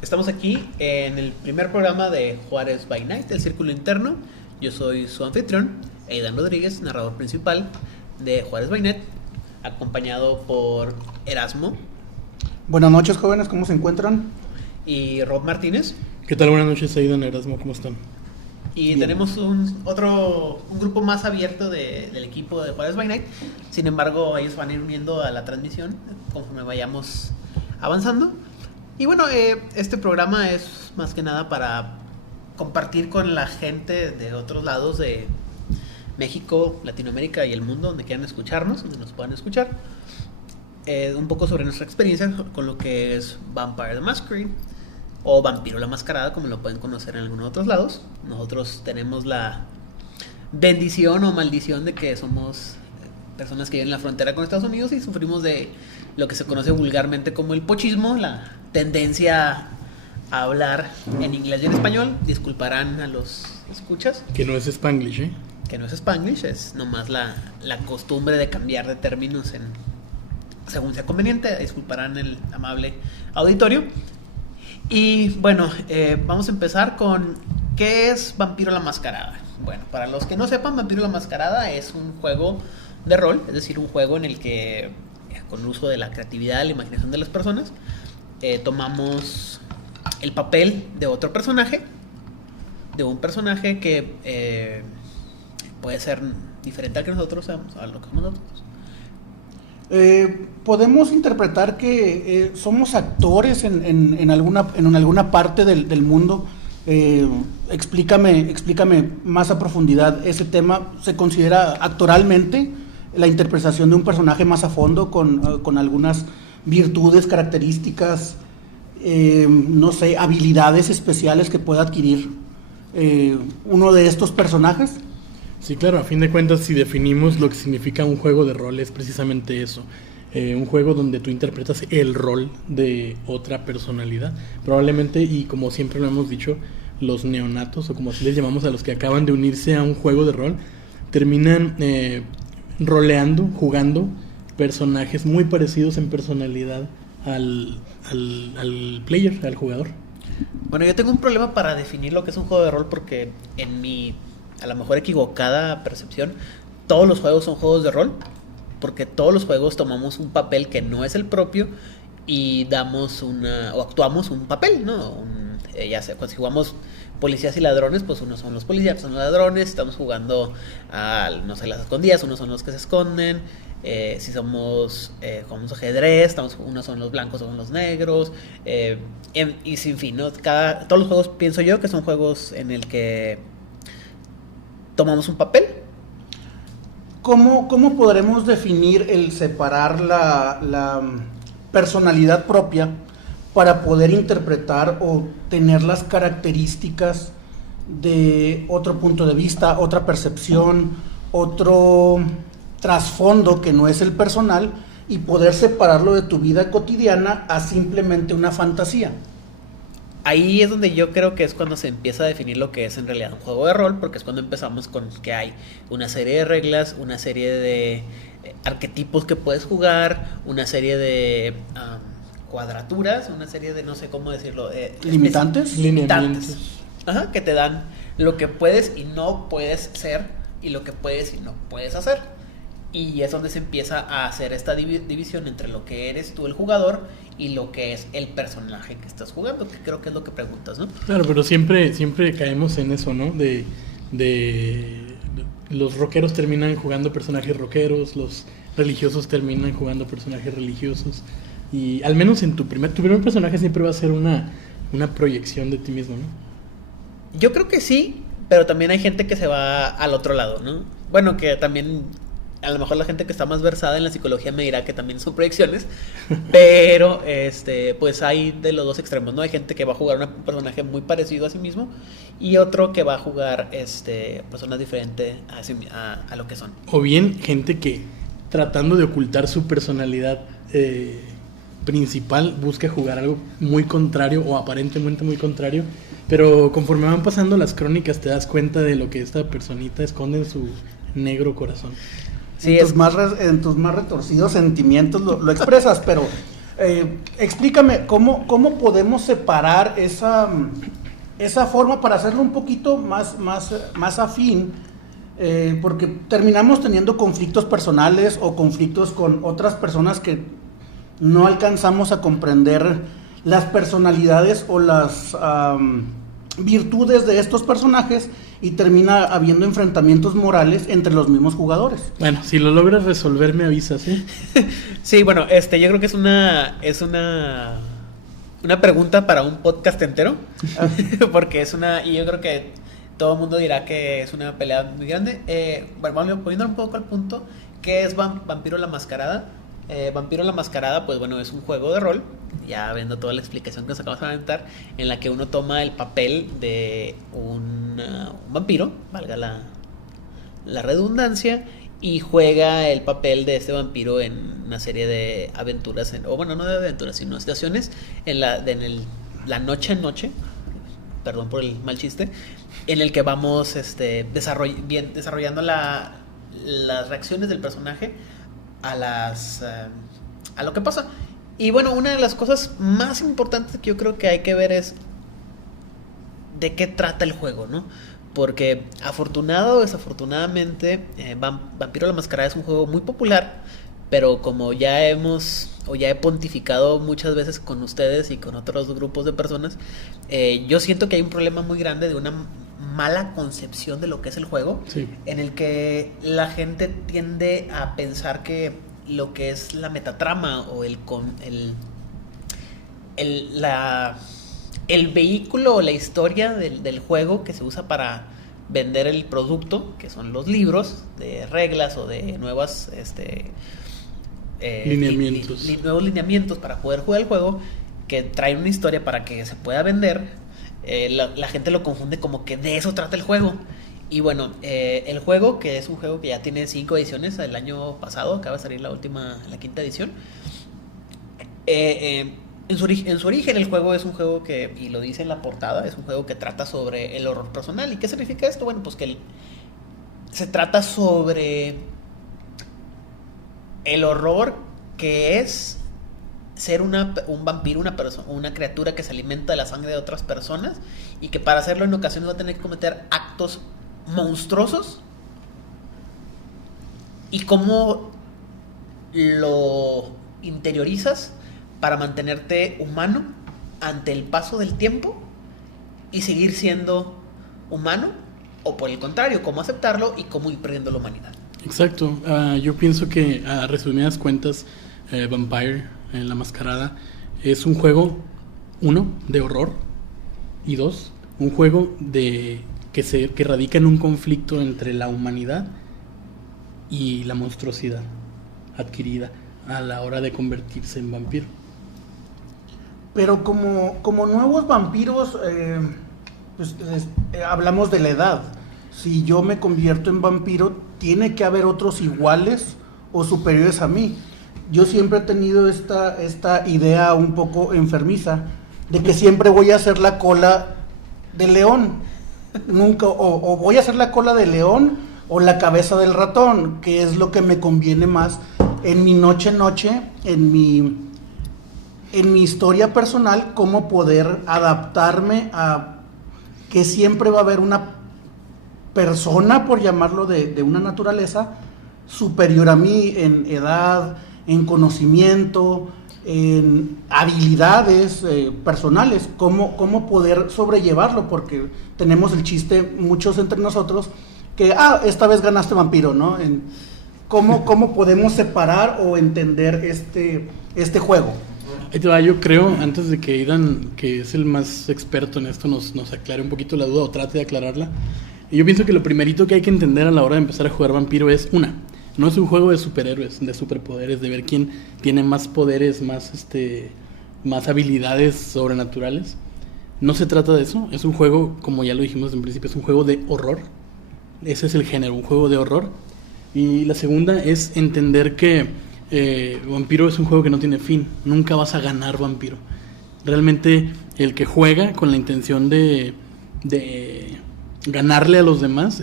Estamos aquí en el primer programa de Juárez by Night, el Círculo Interno. Yo soy su anfitrión, Aidan Rodríguez, narrador principal de Juárez by Night, acompañado por Erasmo. Buenas noches, jóvenes, ¿cómo se encuentran? Y Rob Martínez. ¿Qué tal? Buenas noches, Aidan, Erasmo, ¿cómo están? Y Bien. tenemos un grupo más abierto del equipo de Juárez by Night. Sin embargo, ellos van a ir uniendo a la transmisión conforme vayamos avanzando. Y bueno, este programa es más que nada para compartir con la gente de otros lados de México, Latinoamérica y el mundo, donde quieran escucharnos, donde nos puedan escuchar. Un poco sobre nuestra experiencia con lo que es Vampire the Masquerade o Vampiro la Mascarada, como lo pueden conocer en algunos otros lados. Nosotros tenemos la bendición o maldición de que somos personas que viven en la frontera con Estados Unidos y sufrimos de lo que se conoce vulgarmente como el pochismo, la tendencia a hablar en inglés y en español. Disculparán a los escuchas. Que no es Spanglish, ¿eh? Que no es Spanglish, es nomás la costumbre de cambiar de términos según sea conveniente. Disculparán el amable auditorio. Y bueno, vamos a empezar con ¿qué es Vampiro la Mascarada? Bueno, para los que no sepan, Vampiro la Mascarada es un juego de rol, es decir, un juego en el que con el uso de la creatividad, la imaginación de las personas, tomamos el papel de otro personaje, de un personaje que puede ser diferente al que nosotros seamos, a lo que somos nosotros. Podemos interpretar que somos actores en alguna parte del mundo. Explícame más a profundidad ese tema. ¿Se considera actoralmente la interpretación de un personaje más a fondo con algunas virtudes, características, no sé, habilidades especiales que pueda adquirir uno de estos personajes? Sí, claro, a fin de cuentas, si definimos lo que significa un juego de rol, es precisamente eso. Un juego donde tú interpretas el rol de otra personalidad. Probablemente, y como siempre lo hemos dicho, los neonatos, o como así les llamamos a los que acaban de unirse a un juego de rol, terminan roleando, jugando personajes muy parecidos en personalidad al player, al jugador. Bueno, yo tengo un problema para definir lo que es un juego de rol porque en mi, a lo mejor equivocada percepción, todos los juegos son juegos de rol, porque todos los juegos tomamos un papel que no es el propio y damos o actuamos un papel, ¿no? Ya sé, pues si jugamos policías y ladrones, pues unos son los policías, otros son los ladrones. Estamos jugando a, no sé, las escondidas, unos son los que se esconden. Si jugamos ajedrez, unos son los blancos, otros son los negros, y sin fin, ¿no? Todos los juegos, pienso yo, que son juegos en el que tomamos un papel. ¿Cómo podremos definir el separar la personalidad propia para poder interpretar o tener las características de otro punto de vista, otra percepción, otro trasfondo que no es el personal, y poder separarlo de tu vida cotidiana a simplemente una fantasía? Ahí es donde yo creo que es cuando se empieza a definir lo que es en realidad un juego de rol, porque es cuando empezamos con que hay una serie de reglas, una serie de arquetipos que puedes jugar, una serie de cuadraturas, una serie de, no sé cómo decirlo, ¿Limitantes? Limitantes. Ajá, que te dan lo que puedes y no puedes ser y lo que puedes y no puedes hacer. Y es donde se empieza a hacer esta división entre lo que eres tú, el jugador, y lo que es el personaje que estás jugando, que creo que es lo que preguntas, ¿no? Claro, pero siempre caemos en eso, ¿no? De los rockeros terminan jugando personajes rockeros, los religiosos terminan jugando personajes religiosos. Y al menos en tu primer personaje siempre va a ser una proyección de ti mismo, ¿no? Yo creo que sí, pero también hay gente que se va al otro lado, ¿no? Bueno, que también, a lo mejor la gente que está más versada en la psicología me dirá que también son proyecciones, pero pues hay de los dos extremos, ¿no? Hay gente que va a jugar un personaje muy parecido a sí mismo y otro que va a jugar personas diferentes a lo que son. O bien gente que, tratando de ocultar su personalidad principal, busca jugar algo muy contrario o aparentemente muy contrario, pero conforme van pasando las crónicas te das cuenta de lo que esta personita esconde en su negro corazón. Sí, en tus más retorcidos sentimientos lo expresas, pero Explícame, ¿cómo podemos separar esa forma para hacerlo un poquito más afín? Porque terminamos teniendo conflictos personales o conflictos con otras personas que no alcanzamos a comprender las personalidades o las virtudes de estos personajes y termina habiendo enfrentamientos morales entre los mismos jugadores. Bueno, si lo logras resolver me avisas, ¿eh? Sí, bueno, yo creo que es una pregunta para un podcast entero, porque y yo creo que todo el mundo dirá que es una pelea muy grande. Bueno, vamos poniendo un poco al punto, ¿qué es Vampiro la Mascarada? Vampiro la Mascarada, pues bueno, es un juego de rol, ya viendo toda la explicación que nos acabamos de aventar, en la que uno toma el papel de un vampiro, valga la redundancia, y juega el papel de este vampiro en una serie de aventuras, o bueno, no de aventuras, sino situaciones en la noche en noche, perdón por el mal chiste, en el que vamos desarrollando las reacciones del personaje a lo que pasa. Y bueno, una de las cosas más importantes que yo creo que hay que ver es de qué trata el juego, ¿no? Porque afortunado o desafortunadamente, Vampiro la Mascarada es un juego muy popular, pero como ya he pontificado muchas veces con ustedes y con otros grupos de personas, yo siento que hay un problema muy grande de una mala concepción de lo que es el juego, sí, en el que la gente tiende a pensar que lo que es la metatrama o el vehículo o la historia del juego que se usa para vender el producto, que son los libros de reglas o de nuevos lineamientos para poder jugar el juego, que traen una historia para que se pueda vender. La gente lo confunde como que de eso trata el juego. Y bueno, el juego, que es un juego que ya tiene 5 ediciones, el año pasado acaba de salir la 5ª edición. En su origen el juego es un juego que, y lo dice en la portada, es un juego que trata sobre el horror personal. ¿Y qué significa esto? Bueno, pues que se trata sobre el horror que es ser un vampiro, una criatura que se alimenta de la sangre de otras personas, y que para hacerlo en ocasiones va a tener que cometer actos monstruosos, y cómo lo interiorizas para mantenerte humano ante el paso del tiempo y seguir siendo humano, o por el contrario, cómo aceptarlo y cómo ir perdiendo la humanidad. Exacto. Yo pienso que, a resumidas cuentas, Vampire la Mascarada es un juego, 1, de horror, y 2, un juego que radica en un conflicto entre la humanidad y la monstruosidad adquirida a la hora de convertirse en vampiro. Pero como nuevos vampiros, hablamos de la edad. Si yo me convierto en vampiro, tiene que haber otros iguales o superiores a mí. Yo siempre he tenido esta idea un poco enfermiza de que siempre voy a hacer la cola de león. Nunca, o voy a hacer la cola de león o la cabeza del ratón, que es lo que me conviene más en mi noche, en mi historia personal, cómo poder adaptarme a que siempre va a haber una persona, por llamarlo de una naturaleza, superior a mí en edad, en conocimiento, en habilidades personales, cómo poder sobrellevarlo, porque tenemos el chiste, muchos entre nosotros, que esta vez ganaste vampiro, ¿no? ¿Cómo podemos separar o entender este juego? Yo creo, antes de que Aidan, que es el más experto en esto, nos aclare un poquito la duda o trate de aclararla, yo pienso que lo primerito que hay que entender a la hora de empezar a jugar vampiro es, no es un juego de superhéroes, de superpoderes, de ver quién tiene más poderes, más habilidades sobrenaturales. No se trata de eso. Es un juego, como ya lo dijimos en principio, es un juego de horror. Ese es el género, un juego de horror. Y la segunda es entender que Vampiro es un juego que no tiene fin. Nunca vas a ganar Vampiro. Realmente el que juega con la intención de ganarle a los demás,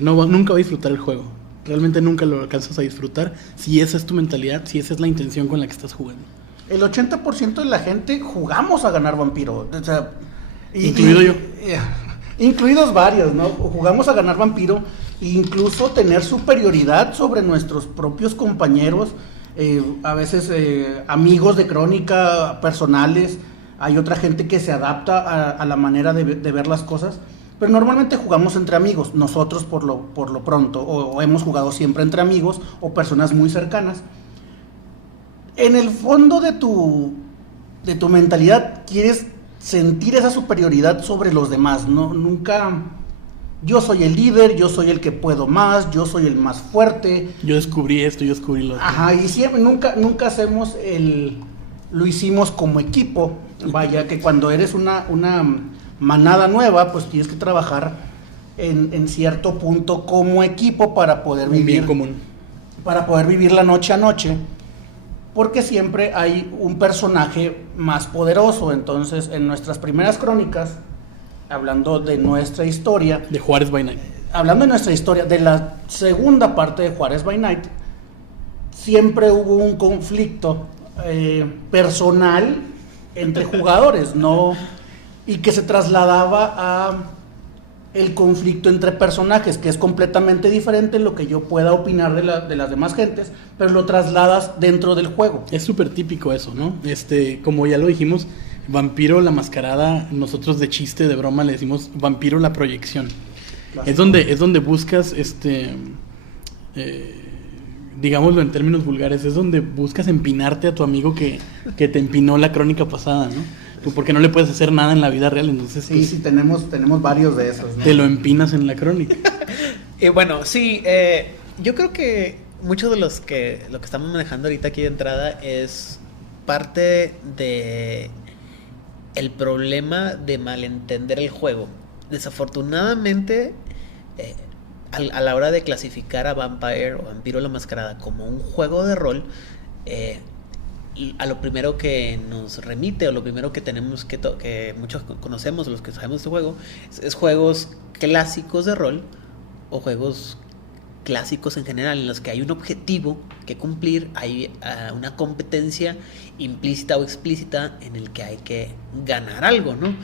nunca va a disfrutar el juego. Realmente nunca lo alcanzas a disfrutar si esa es tu mentalidad, si esa es la intención con la que estás jugando. el 80% de la gente jugamos a ganar vampiro. O sea, incluido yo. Incluidos varios, ¿no? Jugamos a ganar vampiro e incluso tener superioridad sobre nuestros propios compañeros, a veces amigos de crónica, personales. Hay otra gente que se adapta a la manera de ver las cosas, pero normalmente jugamos entre amigos, nosotros por lo pronto, o hemos jugado siempre entre amigos o personas muy cercanas. En el fondo de tu mentalidad quieres sentir esa superioridad sobre los demás, ¿no? Nunca, yo soy el líder, yo soy el que puedo más, yo soy el más fuerte. Yo descubrí esto, yo descubrí lo otro. Ajá, y siempre, nunca hacemos lo hicimos como equipo. Vaya, que cuando eres una manada nueva, pues tienes que trabajar en cierto punto como equipo para poder Un bien vivir común. para poder vivir la noche a noche, porque siempre hay un personaje más poderoso. Entonces, en nuestras primeras crónicas, hablando de nuestra historia, De Juárez by Night. hablando de nuestra historia, de la segunda parte de Juárez by Night, siempre hubo un conflicto personal entre jugadores, ¿no? Y que se trasladaba a el conflicto entre personajes, que es completamente diferente lo que yo pueda opinar de las demás gentes, pero lo trasladas dentro del juego. Es súper típico eso, ¿no? Como ya lo dijimos, vampiro la mascarada, nosotros de chiste, de broma le decimos vampiro la proyección. Es donde buscas, digámoslo en términos vulgares, es donde buscas empinarte a tu amigo que te empinó la crónica pasada, ¿no? Porque no le puedes hacer nada en la vida real, entonces Sí, sí, tenemos varios de esos, ¿no? te lo empinas en la crónica. Bueno, sí, yo creo que mucho de lo que estamos manejando ahorita aquí de entrada es parte de el problema de malentender el juego. Desafortunadamente, a la hora de clasificar a Vampire o Vampiro la Mascarada como un juego de rol, a lo primero que nos remite, o lo primero que tenemos que muchos conocemos, los que sabemos de este juego, es juegos clásicos de rol o juegos clásicos en general, en los que hay un objetivo que cumplir, hay una competencia implícita o explícita en el que hay que ganar algo, ¿no?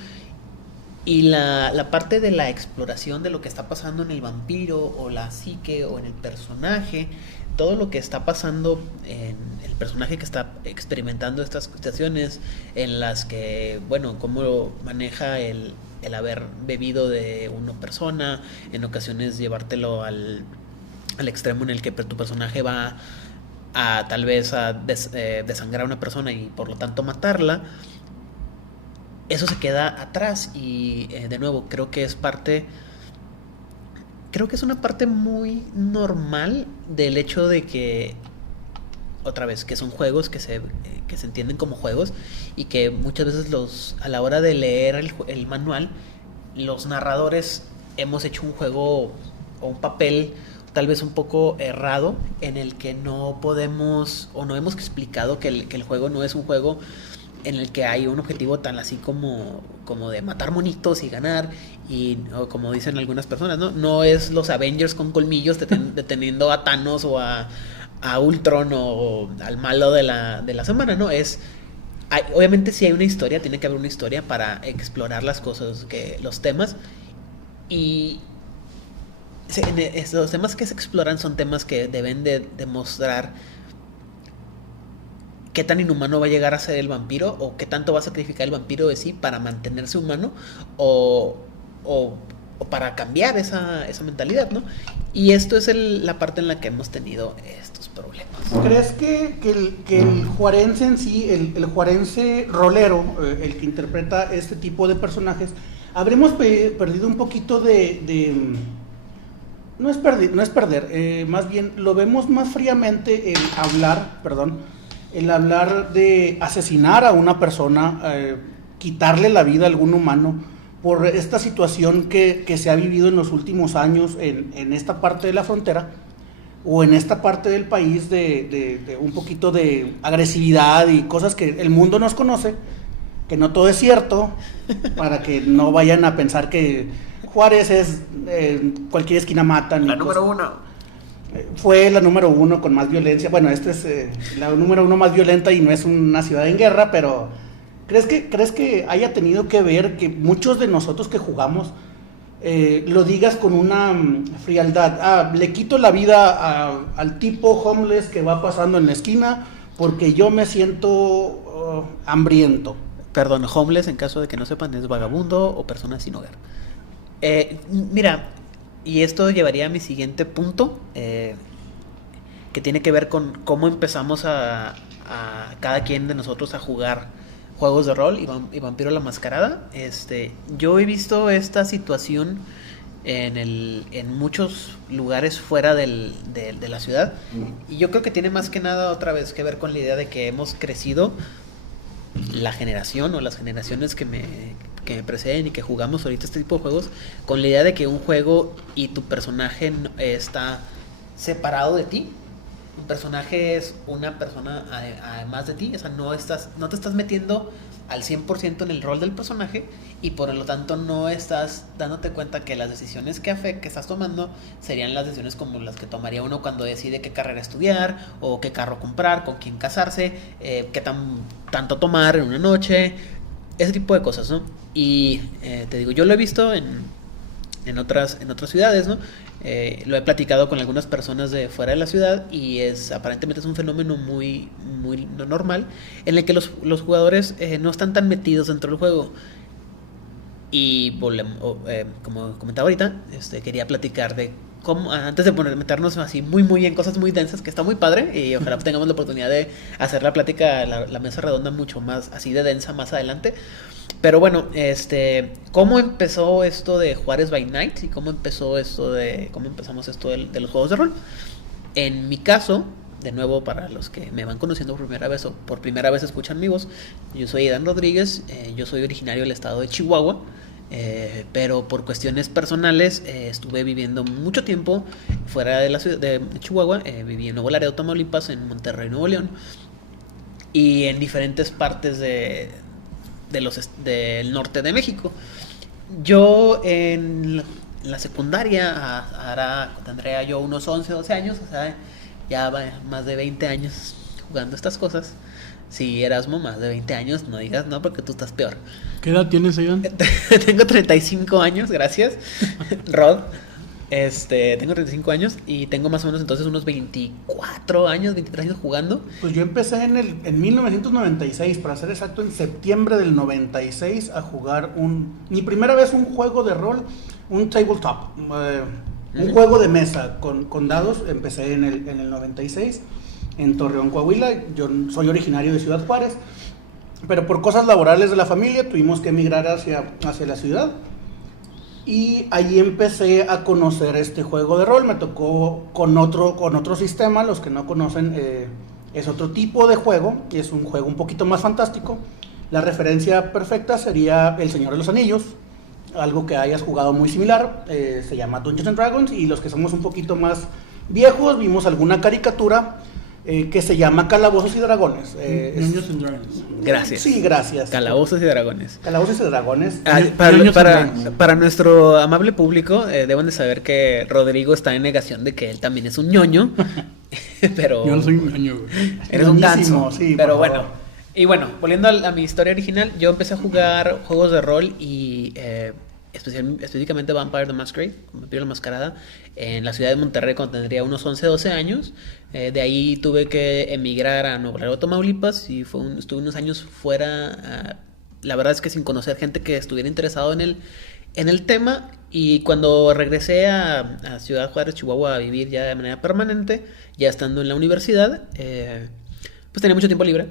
Y la parte de la exploración de lo que está pasando en el vampiro o la psique o en el personaje, todo lo que está pasando en el personaje que está experimentando estas situaciones en las que, bueno, cómo maneja el haber bebido de una persona, en ocasiones llevártelo al extremo en el que tu personaje va a tal vez a desangrar a una persona y por lo tanto matarla. Eso se queda atrás y de nuevo creo que es una parte muy normal del hecho de que, otra vez, que son juegos que se entienden como juegos y que muchas veces a la hora de leer el manual, los narradores hemos hecho un juego o un papel tal vez un poco errado en el que no podemos o no hemos explicado que el juego no es un juego en el que hay un objetivo tan así como de matar monitos y ganar, o como dicen algunas personas, no es los Avengers con colmillos deteniendo a Thanos o a Ultron o al malo de la semana, ¿no? Obviamente si hay una historia, tiene que haber una historia para explorar las cosas, los temas, y los temas que se exploran son temas que deben de demostrar qué tan inhumano va a llegar a ser el vampiro, o qué tanto va a sacrificar el vampiro de sí para mantenerse humano, o para cambiar esa mentalidad, ¿no? Y esto es la parte en la que hemos tenido estos problemas. ¿Crees que el juarense en sí, el juarense rolero, el que interpreta este tipo de personajes, habremos perdido un poquito no es perder, más bien lo vemos más fríamente el hablar de asesinar a una persona, quitarle la vida a algún humano, por esta situación que se ha vivido en los últimos años en esta parte de la frontera o en esta parte del país de un poquito de agresividad y cosas que el mundo nos conoce, que no todo es cierto, para que no vayan a pensar que Juárez es cualquier esquina matan. La número uno. Fue la número 1 con más violencia. Bueno, esta es la número 1 más violenta y no es una ciudad en guerra, pero ¿crees que haya tenido que ver que muchos de nosotros que jugamos lo digas con una frialdad? Le quito la vida al tipo homeless que va pasando en la esquina porque yo me siento hambriento. Perdón, homeless, en caso de que no sepan, es vagabundo o persona sin hogar. Mira, y esto llevaría a mi siguiente punto, que tiene que ver con cómo empezamos a cada quien de nosotros a jugar juegos de rol y Vampiro la Mascarada. Yo he visto esta situación en muchos lugares fuera de la ciudad, y yo creo que tiene más que nada otra vez que ver con la idea de que hemos crecido, la generación o las generaciones que me preceden y que jugamos ahorita este tipo de juegos, con la idea de que un juego y tu personaje está separado de ti. Un personaje es una persona además de ti, o sea, no te estás metiendo al 100% en el rol del personaje, y por lo tanto no estás dándote cuenta que las decisiones que estás tomando serían las decisiones como las que tomaría uno cuando decide qué carrera estudiar, o qué carro comprar, con quién casarse, qué tanto tomar en una noche, ese tipo de cosas, ¿no? Y te digo, yo lo he visto en otras ciudades, ¿no? Lo he platicado con algunas personas de fuera de la ciudad, y aparentemente es un fenómeno muy, muy normal, en el que los jugadores no están tan metidos dentro del juego. Y como comentaba ahorita, quería platicar de cómo, antes de meternos así muy muy en cosas muy densas, que está muy padre, y ojalá tengamos la oportunidad de hacer la plática, la mesa redonda mucho más así de densa más adelante. Pero bueno, ¿cómo empezó esto de Juárez by Night? ¿Y cómo empezamos esto de los juegos de rol? En mi caso, de nuevo, para los que me van conociendo por primera vez o por primera vez escuchan mi voz, yo soy Edan Rodríguez, yo soy originario del estado de Chihuahua, pero por cuestiones personales estuve viviendo mucho tiempo fuera de la ciudad de Chihuahua. Viví en Nuevo Laredo, Tamaulipas, en Monterrey, Nuevo León, y en diferentes partes del norte de México. Yo en la secundaria tendría yo unos 11, 12 años, o sea, ya más de 20 años jugando estas cosas. Si Erasmo, más de 20 años, no digas no, porque tú estás peor. ¿Qué edad tienes, Aidan? Tengo 35 años, gracias, Rod. Tengo 35 años y tengo más o menos entonces unos 24 años, 23 años jugando. Pues yo empecé en 1996, para ser exacto, en septiembre del 96, a jugar mi primera vez un juego de rol, un tabletop, un juego de mesa con dados. Empecé en el 96, en Torreón, Coahuila. Yo soy originario de Ciudad Juárez, pero por cosas laborales de la familia tuvimos que emigrar hacia la ciudad. Y allí empecé a conocer este juego de rol. Me tocó con otro sistema. Los que no conocen, es otro tipo de juego. Es un juego un poquito más fantástico. La referencia perfecta sería El Señor de los Anillos, algo que hayas jugado muy similar. Se llama Dungeons and Dragons, y los que somos un poquito más viejos vimos alguna caricatura que se llama Calabozos y Dragones. Dungeons and Dragons. Gracias. Sí, gracias. Calabozos y Dragones. Calabozos y Dragones. Para nuestro amable público, deben de saber que Rodrigo está en negación de que él también es un ñoño. Pero yo no soy un ñoño, güey. Eres un ganso. Sí, pero bueno. Y bueno, volviendo a mi historia original, yo empecé a jugar juegos de rol y específicamente Vampire the Masquerade, Vampiro la Mascarada, en la ciudad de Monterrey cuando tendría unos 11, 12 años. De ahí tuve que emigrar a Nuevo Laredo, Tamaulipas, y estuve unos años fuera, la verdad es que sin conocer gente que estuviera interesado en el tema. Y cuando regresé a Ciudad Juárez, Chihuahua, a vivir ya de manera permanente, ya estando en la universidad, pues tenía mucho tiempo libre,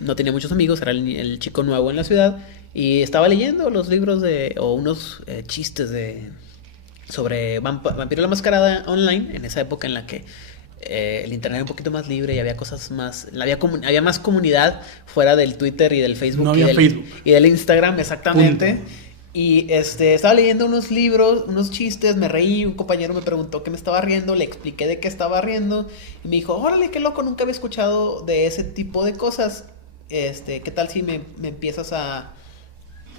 no tenía muchos amigos, era el chico nuevo en la ciudad, y estaba leyendo los libros o unos chistes sobre Vampiro la Mascarada online, en esa época en la que el internet era un poquito más libre y había cosas más, había más comunidad fuera del Twitter y del Facebook, no había Facebook y del Instagram, exactamente. Punto. Y estaba leyendo unos libros, unos chistes, me reí, un compañero me preguntó qué me estaba riendo, le expliqué de qué estaba riendo y me dijo, órale, qué loco, nunca había escuchado de ese tipo de cosas. ¿Qué tal si me empiezas a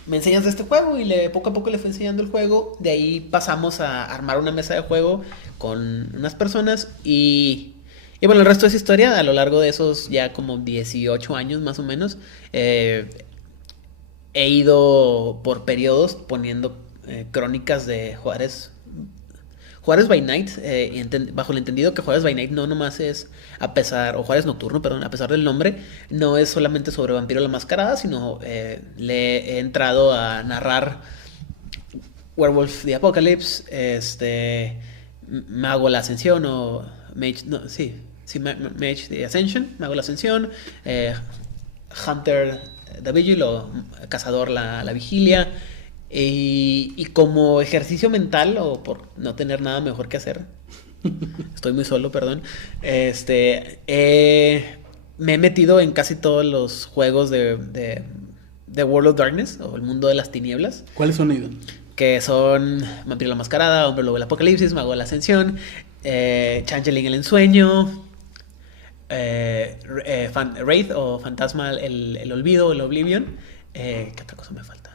me enseñas de este juego y poco a poco le fui enseñando el juego. De ahí pasamos a armar una mesa de juego con unas personas y bueno, el resto es historia. A lo largo de esos ya como 18 años más o menos, he ido por periodos poniendo crónicas de Juárez by Night, bajo el entendido que Juárez by Night no nomás es, o Juárez Nocturno, perdón, a pesar del nombre, no es solamente sobre Vampiro la Mascarada, sino le he entrado a narrar Werewolf the Apocalypse, Mago la Ascensión, o Mage, no, sí, Mage the Ascension, Mago la Ascensión, Hunter the Vigil, o Cazador la Vigilia. Y como ejercicio mental, o por no tener nada mejor que hacer, estoy muy solo, perdón, me he metido en casi todos los juegos de World of Darkness, o el mundo de las tinieblas. ¿Cuáles son ellos? Que son Vampiro la Mascarada, Hombre Lobo del Apocalipsis, Mago de la Ascensión, Changeling el Ensueño, Wraith o Fantasma el Olvido, el Oblivion. ¿Qué otra cosa me falta?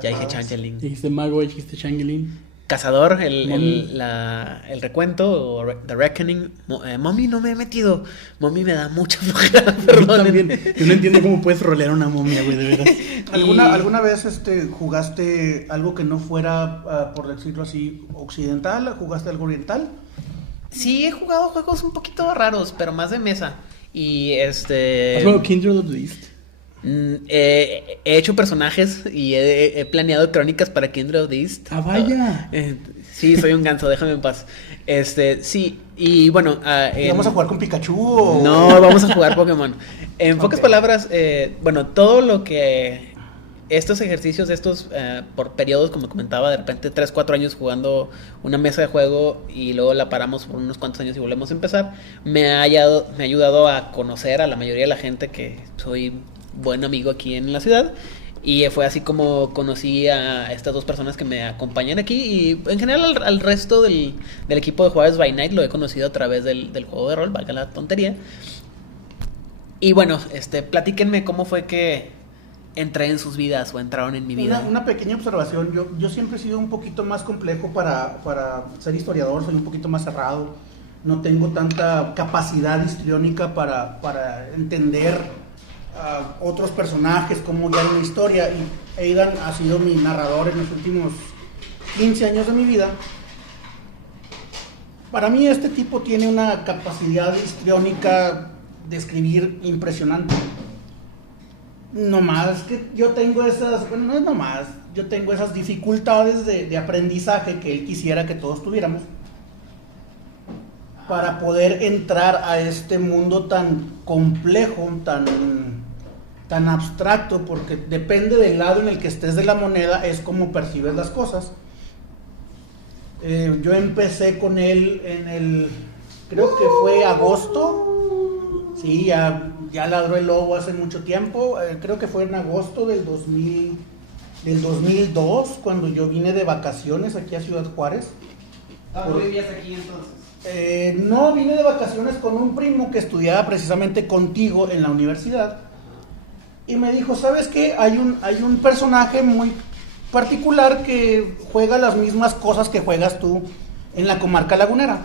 Ya dije Changeling. Dijiste Mago, dijiste Changeling. Cazador, el recuento, o The Reckoning. Mommy no me he metido. Mommy me da mucha flojera, perdón. Yo no entiendo cómo puedes rolear una momia, güey, de veras. ¿Alguna vez jugaste algo que no fuera, por decirlo así, occidental? ¿Jugaste algo oriental? Sí, he jugado juegos un poquito raros, pero más de mesa. Y ¿Has jugado Kindred of the East? He hecho personajes y he planeado crónicas para Kindred of the East. ¡Ah, vaya! Sí, soy un ganso, déjame en paz. Sí, y bueno... ¿Vamos a jugar con Pikachu o...? No, vamos a jugar Pokémon. En pocas palabras, bueno, todo lo que... Estos ejercicios, por periodos, como comentaba, de repente 3-4 años jugando una mesa de juego y luego la paramos por unos cuantos años y volvemos a empezar, me ha ayudado a conocer a la mayoría de la gente que soy buen amigo aquí en la ciudad, y fue así como conocí a estas dos personas que me acompañan aquí, y en general al resto del equipo de Juárez by Night lo he conocido a través del juego de rol, valga la tontería. Y bueno, platíquenme cómo fue que entré en sus vidas o entraron en mi vida. Una pequeña observación, yo siempre he sido un poquito más complejo para ser historiador, soy un poquito más cerrado, no tengo tanta capacidad histriónica para entender otros personajes, cómo guiar una historia, y Aidan ha sido mi narrador en los últimos 15 años de mi vida. Para mí este tipo tiene una capacidad histriónica de escribir impresionante. No más que yo tengo yo tengo esas dificultades de aprendizaje que él quisiera que todos tuviéramos, para poder entrar a este mundo tan complejo, tan abstracto, porque depende del lado en el que estés de la moneda, es como percibes las cosas. Yo empecé con él creo que fue agosto, sí, ya ladró el lobo hace mucho tiempo, creo que fue en agosto del 2002, cuando yo vine de vacaciones aquí a Ciudad Juárez. ¿Tú vivías aquí entonces? No, vine de vacaciones con un primo que estudiaba precisamente contigo en la universidad, y me dijo, ¿sabes qué? Hay un personaje muy particular que juega las mismas cosas que juegas tú en la comarca lagunera.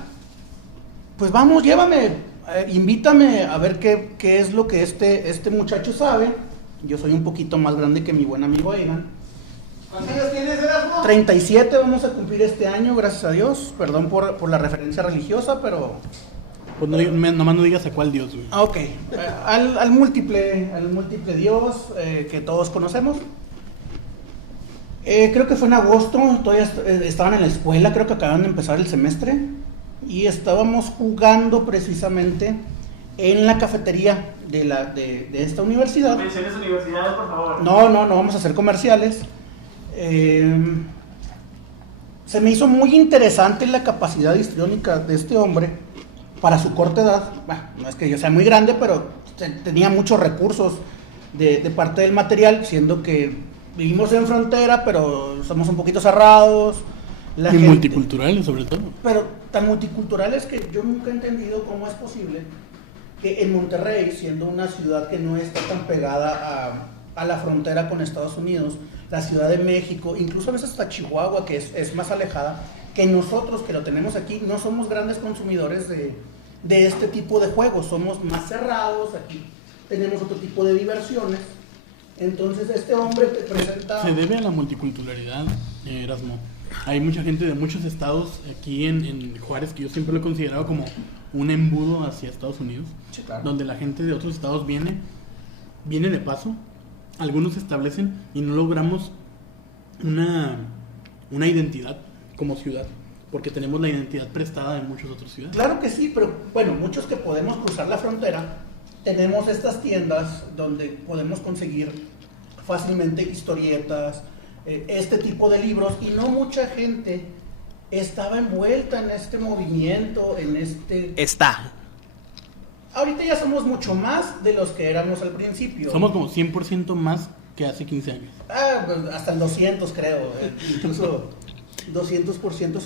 Pues vamos, llévame, invítame a ver qué es lo que este muchacho sabe. Yo soy un poquito más grande que mi buen amigo Aidan. ¿Cuántos años tienes, Erasmo? 37 vamos a cumplir este año, gracias a Dios. Perdón por la referencia religiosa, pero... Pues nomás no digas a cuál Dios, güey. Ok, al múltiple Dios que todos conocemos. Creo que fue en agosto, todavía estaban en la escuela, creo que acaban de empezar el semestre, y estábamos jugando precisamente en la cafetería de esta universidad. Menciones universidades, por favor. No vamos a hacer comerciales. Se me hizo muy interesante la capacidad histriónica de este hombre para su corta edad. Bueno, no es que yo sea muy grande, pero tenía muchos recursos de parte del material, siendo que vivimos en frontera, pero somos un poquito cerrados. Y multiculturales, sobre todo. Pero tan multiculturales que yo nunca he entendido cómo es posible que en Monterrey, siendo una ciudad que no está tan pegada a la frontera con Estados Unidos, la Ciudad de México, incluso a veces hasta Chihuahua, que es más alejada, que nosotros que lo tenemos aquí no somos grandes consumidores de este tipo de juegos, somos más cerrados, aquí tenemos otro tipo de diversiones. Entonces este hombre te presenta... Se debe a la multiculturalidad, Erasmo. Hay mucha gente de muchos estados aquí en Juárez, que yo siempre lo he considerado como un embudo hacia Estados Unidos, Sí, claro. donde la gente de otros estados viene de paso, algunos se establecen y no logramos una identidad como ciudad, porque tenemos la identidad prestada en muchas otras ciudades. Claro que sí, pero bueno, muchos que podemos cruzar la frontera, tenemos estas tiendas donde podemos conseguir fácilmente historietas, este tipo de libros, y no mucha gente estaba envuelta en este movimiento, en este... Está. Ahorita ya somos mucho más de los que éramos al principio. Somos como 100% más que hace 15 años. Pues, hasta el 200 creo, incluso 200%.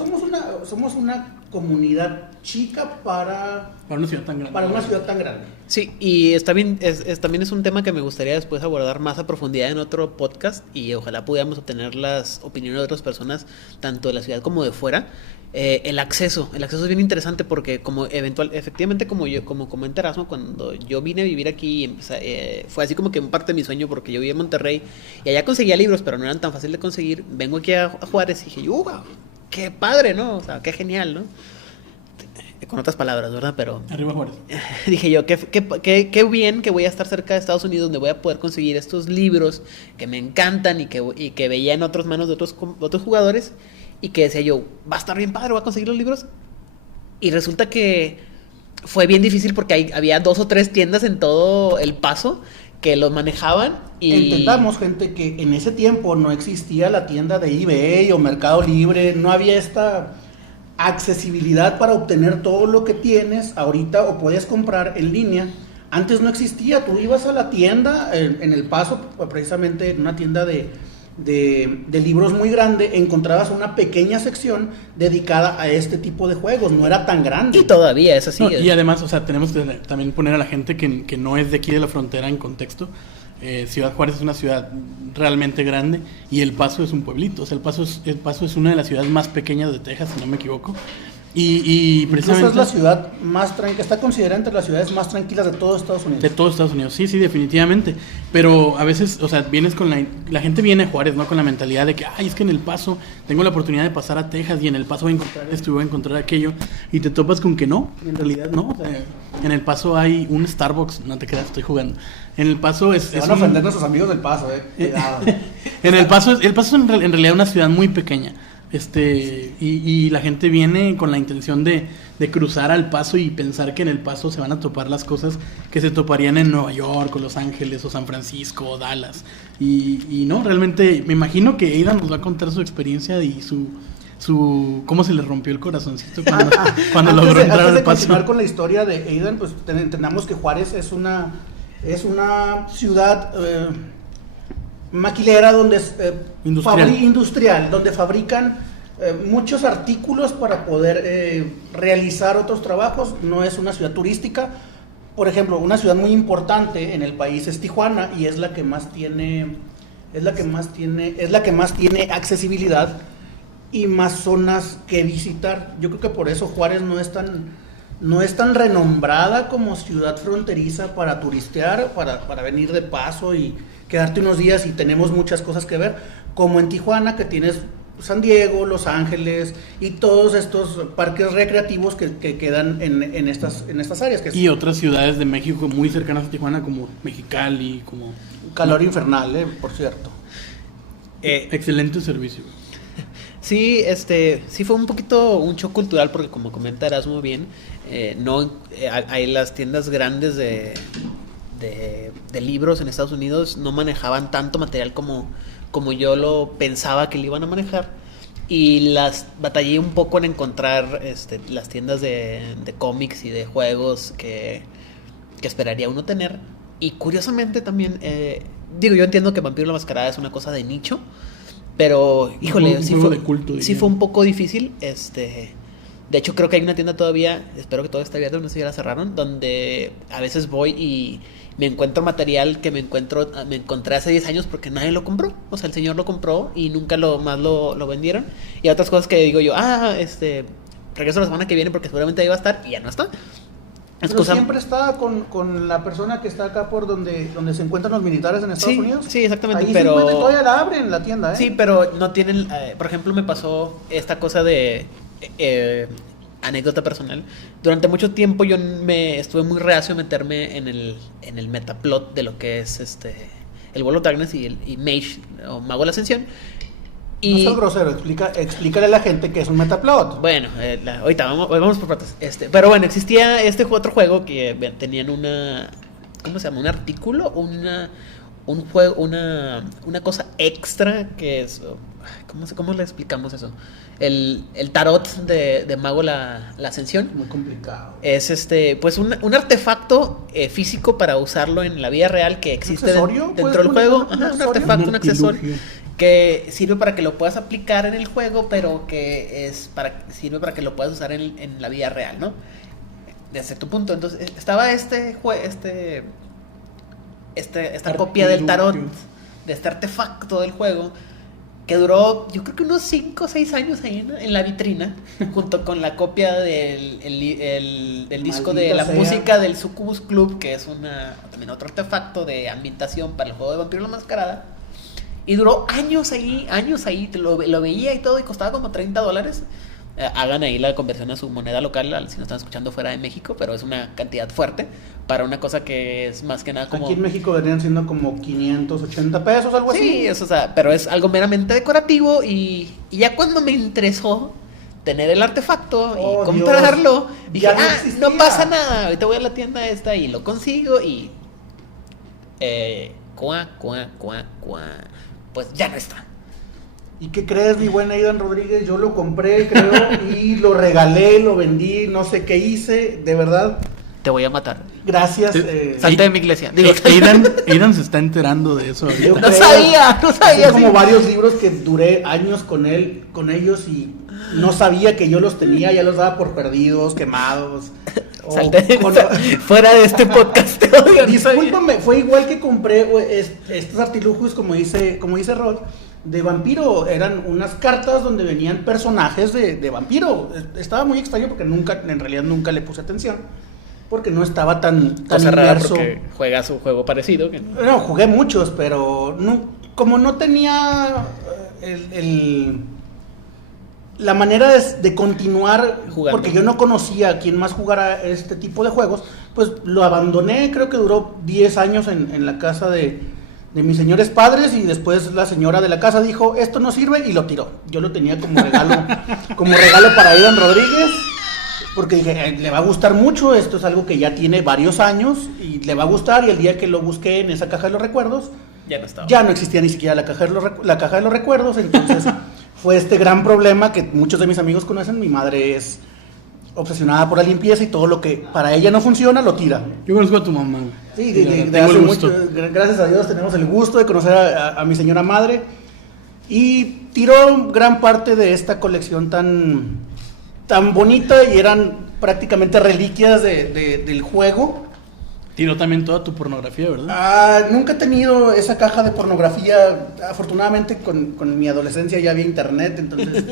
Somos una comunidad chica para una ciudad tan grande. Para una ciudad tan grande. Sí, y está bien, también es un tema que me gustaría después abordar más a profundidad en otro podcast y ojalá pudiéramos obtener las opiniones de otras personas, tanto de la ciudad como de fuera. El acceso es bien interesante porque efectivamente como comenté Erasmo, cuando yo vine a vivir aquí fue así como que parte de mi sueño porque yo vivía en Monterrey y allá conseguía libros pero no eran tan fácil de conseguir. Vengo aquí a Juárez y dije, wow, qué padre, ¿no? O sea, qué genial, ¿no? Con otras palabras, ¿verdad? Pero Arriba Juárez. dije yo, qué bien que voy a estar cerca de Estados Unidos donde voy a poder conseguir estos libros que me encantan y que veía en otras manos de otros jugadores. Y que decía yo, va a estar bien padre, voy a conseguir los libros. Y resulta que fue bien difícil porque había 2 o 3 tiendas en todo El Paso que los manejaban. Y entendamos, gente, que en ese tiempo no existía la tienda de eBay o Mercado Libre, no había esta accesibilidad para obtener todo lo que tienes ahorita o puedes comprar en línea. Antes no existía, tú ibas a la tienda en El Paso, precisamente en una tienda de libros muy grande, encontrabas una pequeña sección dedicada a este tipo de juegos, no era tan grande. Y todavía es así. No, y además, o sea, tenemos que también poner a la gente que no es de aquí de la frontera en contexto. Ciudad Juárez es una ciudad realmente grande y El Paso es un pueblito. O sea, El Paso es una de las ciudades más pequeñas de Texas, si no me equivoco. Y precisamente es la ciudad más tranquila, está considerada entre las ciudades más tranquilas de todo Estados Unidos. De todo Estados Unidos, sí, definitivamente. Pero a veces, o sea, vienes con la gente viene a Juárez, ¿no? Con la mentalidad de que, es que en El Paso tengo la oportunidad de pasar a Texas y en El Paso voy a encontrar esto y voy a encontrar aquello. Y te topas con que no, en realidad no. O sea, en El Paso hay un Starbucks, no te creas, estoy jugando. En El Paso Se van a ofender nuestros amigos del Paso, cuidado. En El Paso es en realidad una ciudad muy pequeña. Y la gente viene con la intención de cruzar al Paso y pensar que en El Paso se van a topar las cosas que se toparían en Nueva York o Los Ángeles o San Francisco o Dallas y no, realmente me imagino que Aidan nos va a contar su experiencia y su cómo se le rompió el corazoncito cuando logró entrar al Antes de Paso. continuar con la historia de Aidan, pues entendamos que Juárez es una ciudad maquilera donde industrial, donde fabrican muchos artículos para poder realizar otros trabajos. No es una ciudad turística. Por ejemplo, una ciudad muy importante en el país es Tijuana y es la que más tiene accesibilidad y más zonas que visitar. Yo creo que por eso Juárez no es tan renombrada como ciudad fronteriza para turistear, para venir de paso y quedarte unos días, y tenemos muchas cosas que ver, como en Tijuana, que tienes San Diego, Los Ángeles y todos estos parques recreativos que quedan en estas áreas. Y otras ciudades de México muy cercanas a Tijuana, como Mexicali, como... Calor infernal, por cierto. Excelente servicio. Sí, sí fue un poquito un shock cultural porque como comenta Erasmo bien, hay las tiendas grandes de libros en Estados Unidos no manejaban tanto material como yo lo pensaba que le iban a manejar, y batallé un poco en encontrar las tiendas de cómics y de juegos que esperaría uno tener. Y curiosamente también yo entiendo que Vampiro la Mascarada es una cosa de nicho, pero híjole, sí fue un poco difícil. De hecho, creo que hay una tienda todavía, espero que todavía esté abierta, no sé si ya la cerraron, donde a veces voy me encuentro material que me encontré hace 10 años porque nadie lo compró. O sea, el señor lo compró y nunca lo vendieron. Y otras cosas que digo yo, regreso la semana que viene porque seguramente ahí va a estar y ya no está. Pero siempre está con la persona que está acá por donde se encuentran los militares en Estados Unidos. Sí, exactamente. Ahí pero todavía la abren la tienda, ¿eh? Sí, pero no tienen... por ejemplo, me pasó esta cosa de... anécdota personal. Durante mucho tiempo yo estuve muy reacio a meterme en el metaplot de lo que es el World of Darkness y Mage o Mago de la Ascensión. No seas grosero, explícale a la gente que es un metaplot. Bueno, ahorita vamos por partes. Pero bueno, existía otro juego que tenían ¿cómo se llama? Un artículo, un juego, una cosa extra que es, ¿cómo le explicamos eso? El tarot de Mago la Ascensión. Muy complicado. Es pues un artefacto físico para usarlo en la vida real que existe dentro del juego. Un artefacto, un accesorio que sirve para que lo puedas aplicar en el juego, pero que sirve para que lo puedas usar en la vida real, ¿no? De cierto punto. Entonces, estaba esta copia del tarot, de este artefacto del juego, que duró, yo creo que unos 5 o 6 años ahí en la vitrina, junto con la copia del disco de la música del Succubus Club, que es también otro artefacto de ambientación para el juego de Vampiro la Mascarada. Y duró años ahí, lo veía y todo, y costaba como $30. Hagan ahí la conversión a su moneda local, si nos están escuchando fuera de México, pero es una cantidad fuerte para una cosa que es más que nada como... Aquí en México venían siendo como 580 pesos, algo así. Sí, pero es algo meramente decorativo, y ya cuando me interesó tener el artefacto y comprarlo, dije, no pasa nada, ahorita voy a la tienda esta y lo consigo y... pues ya no está. ¿Y qué crees, mi buen Aidan Rodríguez? Yo lo compré, creo, y lo regalé, lo vendí, no sé qué hice, de verdad. Te voy a matar. Gracias. Salte de mi iglesia. Aidan se está enterando de eso ahorita. No sabía. Hay como varios libros que duré años con ellos y no sabía que yo los tenía, ya los daba por perdidos, quemados. Fuera de este podcast. Discúlpame, fue igual que compré estos artilugios, como dice Rod, de vampiro. Eran unas cartas donde venían personajes de vampiro. Estaba muy extraño porque en realidad nunca le puse atención, porque no estaba tan inmerso. Porque juegas un juego parecido. No, jugué muchos, pero como no tenía la manera de continuar jugando, porque yo no conocía a quién más jugara este tipo de juegos, pues lo abandoné. Creo que duró 10 años en la casa de mis señores padres, y después la señora de la casa dijo, esto no sirve, y lo tiró. Yo lo tenía como regalo para Aidan Rodríguez, porque dije, le va a gustar mucho, esto es algo que ya tiene varios años y le va a gustar. Y el día que lo busqué en esa caja de los recuerdos, ya no existía ni siquiera la caja de los recuerdos. Entonces fue este gran problema que muchos de mis amigos conocen. Mi madre es obsesionada por la limpieza, y todo lo que para ella no funciona lo tira. Yo conozco a tu mamá. Sí, de hace mucho, gracias a Dios tenemos el gusto de conocer a mi señora madre, y tiró gran parte de esta colección tan bonita, y eran prácticamente reliquias del juego. Tiró también toda tu pornografía, ¿verdad? Nunca he tenido esa caja de pornografía. Afortunadamente con mi adolescencia ya había internet, entonces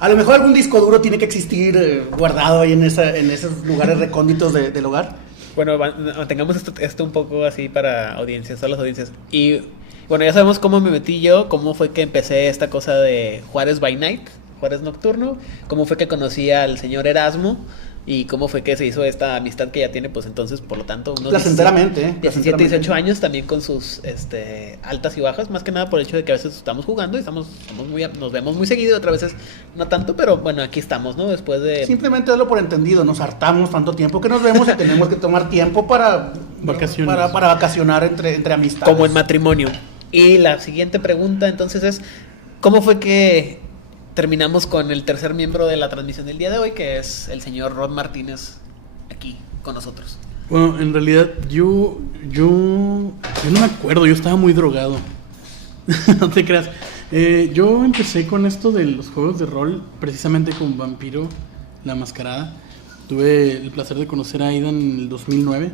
a lo mejor algún disco duro tiene que existir guardado ahí en esos lugares recónditos del hogar. Bueno, mantengamos esto un poco así para audiencias, todas las audiencias. Y bueno, ya sabemos cómo me metí yo, cómo fue que empecé esta cosa de Juárez by Night, Juárez Nocturno, cómo fue que conocí al señor Erasmo, y cómo fue que se hizo esta amistad que ya tiene, pues entonces, por lo tanto, unos placenteramente, 17, 18 años, también con sus altas y bajas, más que nada por el hecho de que a veces estamos jugando y nos vemos muy seguido, otras veces no tanto, pero bueno, aquí estamos, ¿no? Después de... Simplemente darlo por entendido, nos hartamos tanto tiempo que nos vemos y tenemos que tomar tiempo para vacacionar entre amistades. Como en matrimonio. Y la siguiente pregunta entonces es, ¿cómo fue que terminamos con el tercer miembro de la transmisión del día de hoy, que es el señor Rod Martínez, aquí con nosotros? Bueno, en realidad yo no me acuerdo, yo estaba muy drogado. No te creas. Yo empecé con esto de los juegos de rol precisamente con Vampiro la Mascarada. Tuve el placer de conocer a Aidan en el 2009.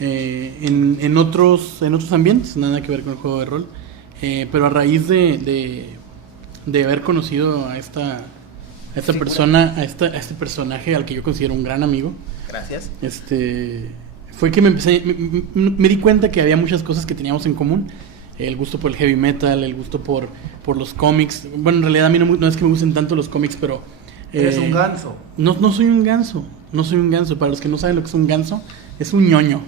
en otros ambientes, nada que ver con el juego de rol. Pero a raíz de haber conocido a esta persona, a este personaje al que yo considero un gran amigo, Gracias. fue que me di cuenta que había muchas cosas que teníamos en común. El gusto por el heavy metal, el gusto por los cómics. Bueno, en realidad a mí no es que me gusten tanto los cómics, pero... Eres un ganso. No soy un ganso. No soy un ganso. Para los que no saben lo que es un ganso, es un ñoño.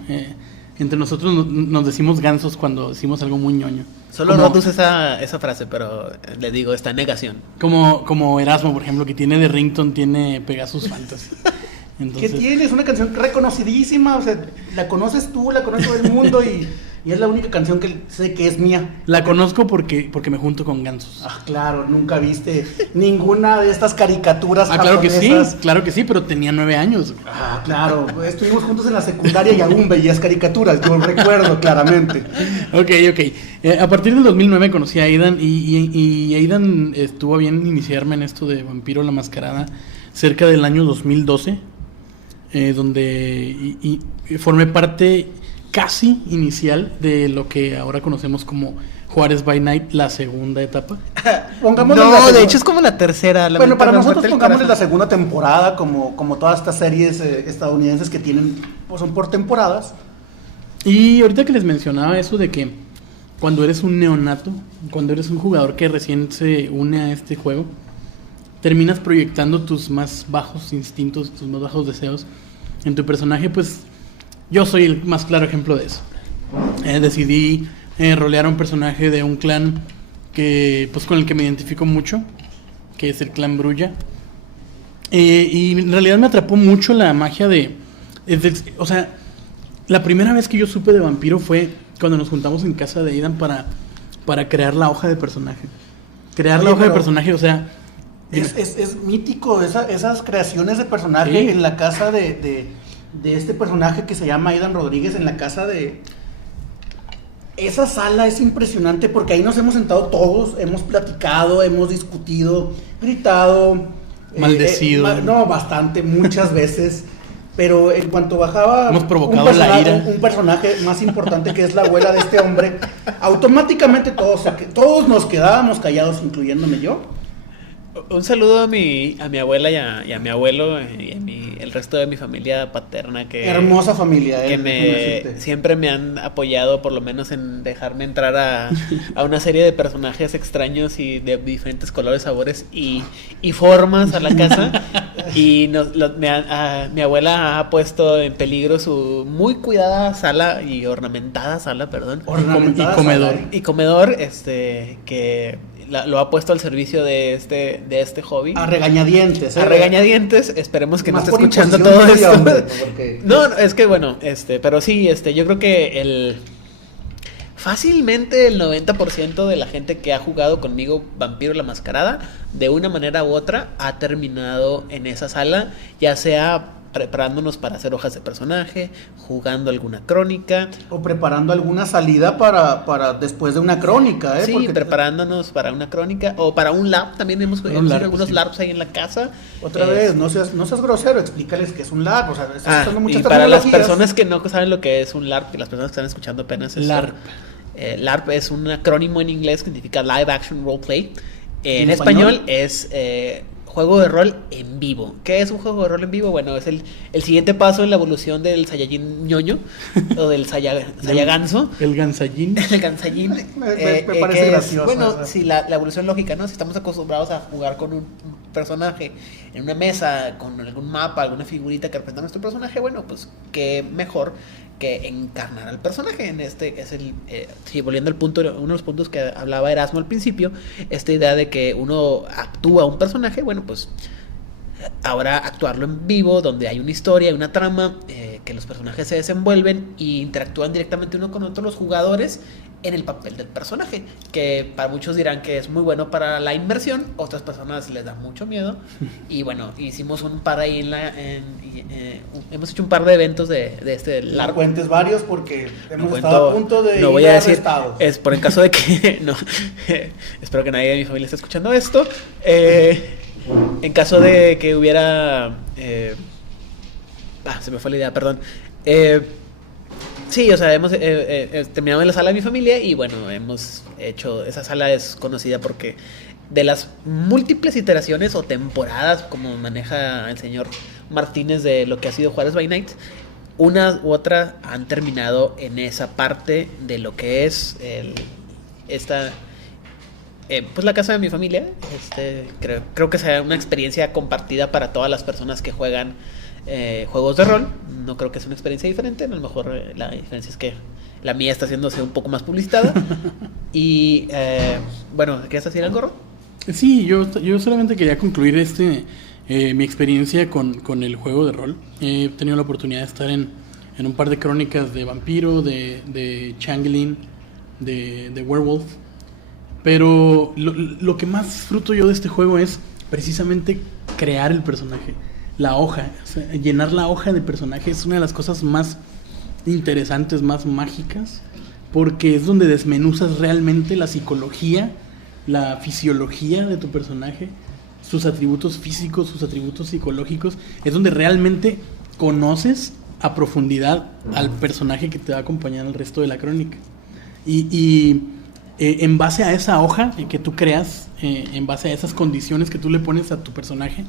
Entre nosotros nos decimos gansos cuando decimos algo muy ñoño. Solo Rotus esa frase, pero le digo, está en negación. Como Erasmo, por ejemplo, que tiene de ringtone, tiene Pegasus Fantasy. Entonces, ¿qué tiene? Es una canción reconocidísima, o sea, la conoces tú, la conoce todo el mundo y es la única canción que sé que es mía. la conozco porque me junto con gansos. Ah, claro, nunca viste ninguna de estas caricaturas Claro que sí, japonesas. pero tenía 9 años. Ah, claro, estuvimos juntos en la secundaria y aún veías caricaturas, yo recuerdo claramente. Ok. A partir del 2009 conocí a Aidan y Aidan estuvo bien iniciarme en esto de Vampiro la Mascarada cerca del año 2012, donde formé parte casi inicial de lo que ahora conocemos como Juárez by Night, la segunda etapa. Pongámosle No, la de segunda. hecho es como la tercera. Bueno, para me nosotros parte el pongámosle la corazón. segunda temporada, como todas estas series estadounidenses que tienen, pues son por temporadas. Y ahorita que les mencionaba eso de que cuando eres un neonato, cuando eres un jugador que recién se une a este juego, terminas proyectando tus más bajos instintos, tus más bajos deseos en tu personaje. Pues yo soy el más claro ejemplo de eso. Decidí rolear a un personaje de un clan pues con el que me identifico mucho, que es el clan Brulla. Y en realidad me atrapó mucho la magia o sea, la primera vez que yo supe de vampiro fue cuando nos juntamos en casa de Aidan para crear la hoja de personaje. Crear la Oye, hoja de pero personaje, o sea... Es mítico esas creaciones de personaje Sí. en la casa de este personaje que se llama Aidan Rodríguez, en la casa de... Esa sala es impresionante porque ahí nos hemos sentado todos, hemos platicado, hemos discutido, gritado. Maldecido. No, bastante, muchas veces. Pero en cuanto bajaba Hemos provocado la ira. un personaje más importante que es la abuela de este hombre, automáticamente todos nos quedábamos callados, incluyéndome yo. Un saludo a mi abuela y a mi abuelo y el resto de mi familia paterna Hermosa familia, que déjame decirte. siempre me han apoyado por lo menos en dejarme entrar a una serie de personajes extraños y de diferentes colores, sabores y formas a la casa. Y mi abuela ha puesto en peligro su muy cuidada sala y ornamentada sala, perdón. Ornamentada y comedor. sala, Y comedor, que lo ha puesto al servicio de este hobby. a regañadientes. A regañadientes, esperemos que no Más esté por escuchando imposición todo tuya, esto. hombre, porque- No, es que bueno, pero sí, yo creo que fácilmente el 90% de la gente que ha jugado conmigo Vampiro la Mascarada, de una manera u otra, ha terminado en esa sala, ya sea preparándonos para hacer hojas de personaje, jugando alguna crónica. O preparando alguna salida para después de una crónica, ¿eh? Sí, Porque preparándonos para una crónica o para un LARP. También hemos hecho LARP, algunos sí. LARPs ahí en la casa. Otra vez, no seas grosero, explícales que es un LARP, o sea, estás usando Y muchas para las tecnologías. personas que no saben lo que es un LARP, y las personas que están escuchando apenas es LARP. LARP es un acrónimo en inglés que significa Live Action Role Play. En ¿En español español? es juego de rol en vivo. ¿Qué es un juego de rol en vivo? Bueno, es el siguiente paso en la evolución del Saiyajin ñoño o del Sayaganso. El Gansallín. El Gansallín. Me parece que gracioso bueno, eso. sí, la evolución lógica, ¿no? Si estamos acostumbrados a jugar con un personaje en una mesa, con algún mapa, alguna figurita que representa a nuestro personaje, bueno, pues qué mejor que encarnar al personaje. En este es sí, volviendo al punto, uno de los puntos que hablaba Erasmo al principio, esta idea de que uno actúa un personaje, bueno, pues ahora actuarlo en vivo, donde hay una historia, una trama, que los personajes se desenvuelven e interactúan directamente uno con otro, los jugadores, en el papel del personaje, que para muchos dirán que es muy bueno para la inmersión, otras personas les da mucho miedo. Y bueno, hicimos un par ahí hemos hecho un par de eventos de este No largo. cuentes varios porque hemos No estado a cuento, punto de no ir voy a decir, arrestados. es por en caso de que no, espero que nadie de mi familia esté escuchando esto. En caso de que hubiera se me fue la idea, perdón. Sí, o sea, hemos terminado en la sala de mi familia y bueno, hemos hecho, esa sala es conocida porque de las múltiples iteraciones o temporadas, como maneja el señor Martínez de lo que ha sido Juárez by Night, una u otra han terminado en esa parte de lo que es pues la casa de mi familia. Creo que será una experiencia compartida para todas las personas que juegan juegos de rol. No creo que sea una experiencia diferente. A lo mejor la diferencia es que la mía está haciéndose un poco más publicitada. Y bueno, ¿quieres decir algo, Ro? Sí, yo solamente quería concluir mi experiencia con el juego de rol. He tenido la oportunidad de estar en un par de crónicas de vampiro, de Changeling, de Werewolf. Pero lo que más disfruto yo de este juego es precisamente crear el personaje. La hoja, o sea, llenar la hoja de personaje es una de las cosas más interesantes, más mágicas, porque es donde desmenuzas realmente la psicología, la fisiología de tu personaje, sus atributos físicos, sus atributos psicológicos. Es donde realmente conoces a profundidad al personaje que te va a acompañar el resto de la crónica. Y en base a esa hoja que tú creas, en base a esas condiciones que tú le pones a tu personaje,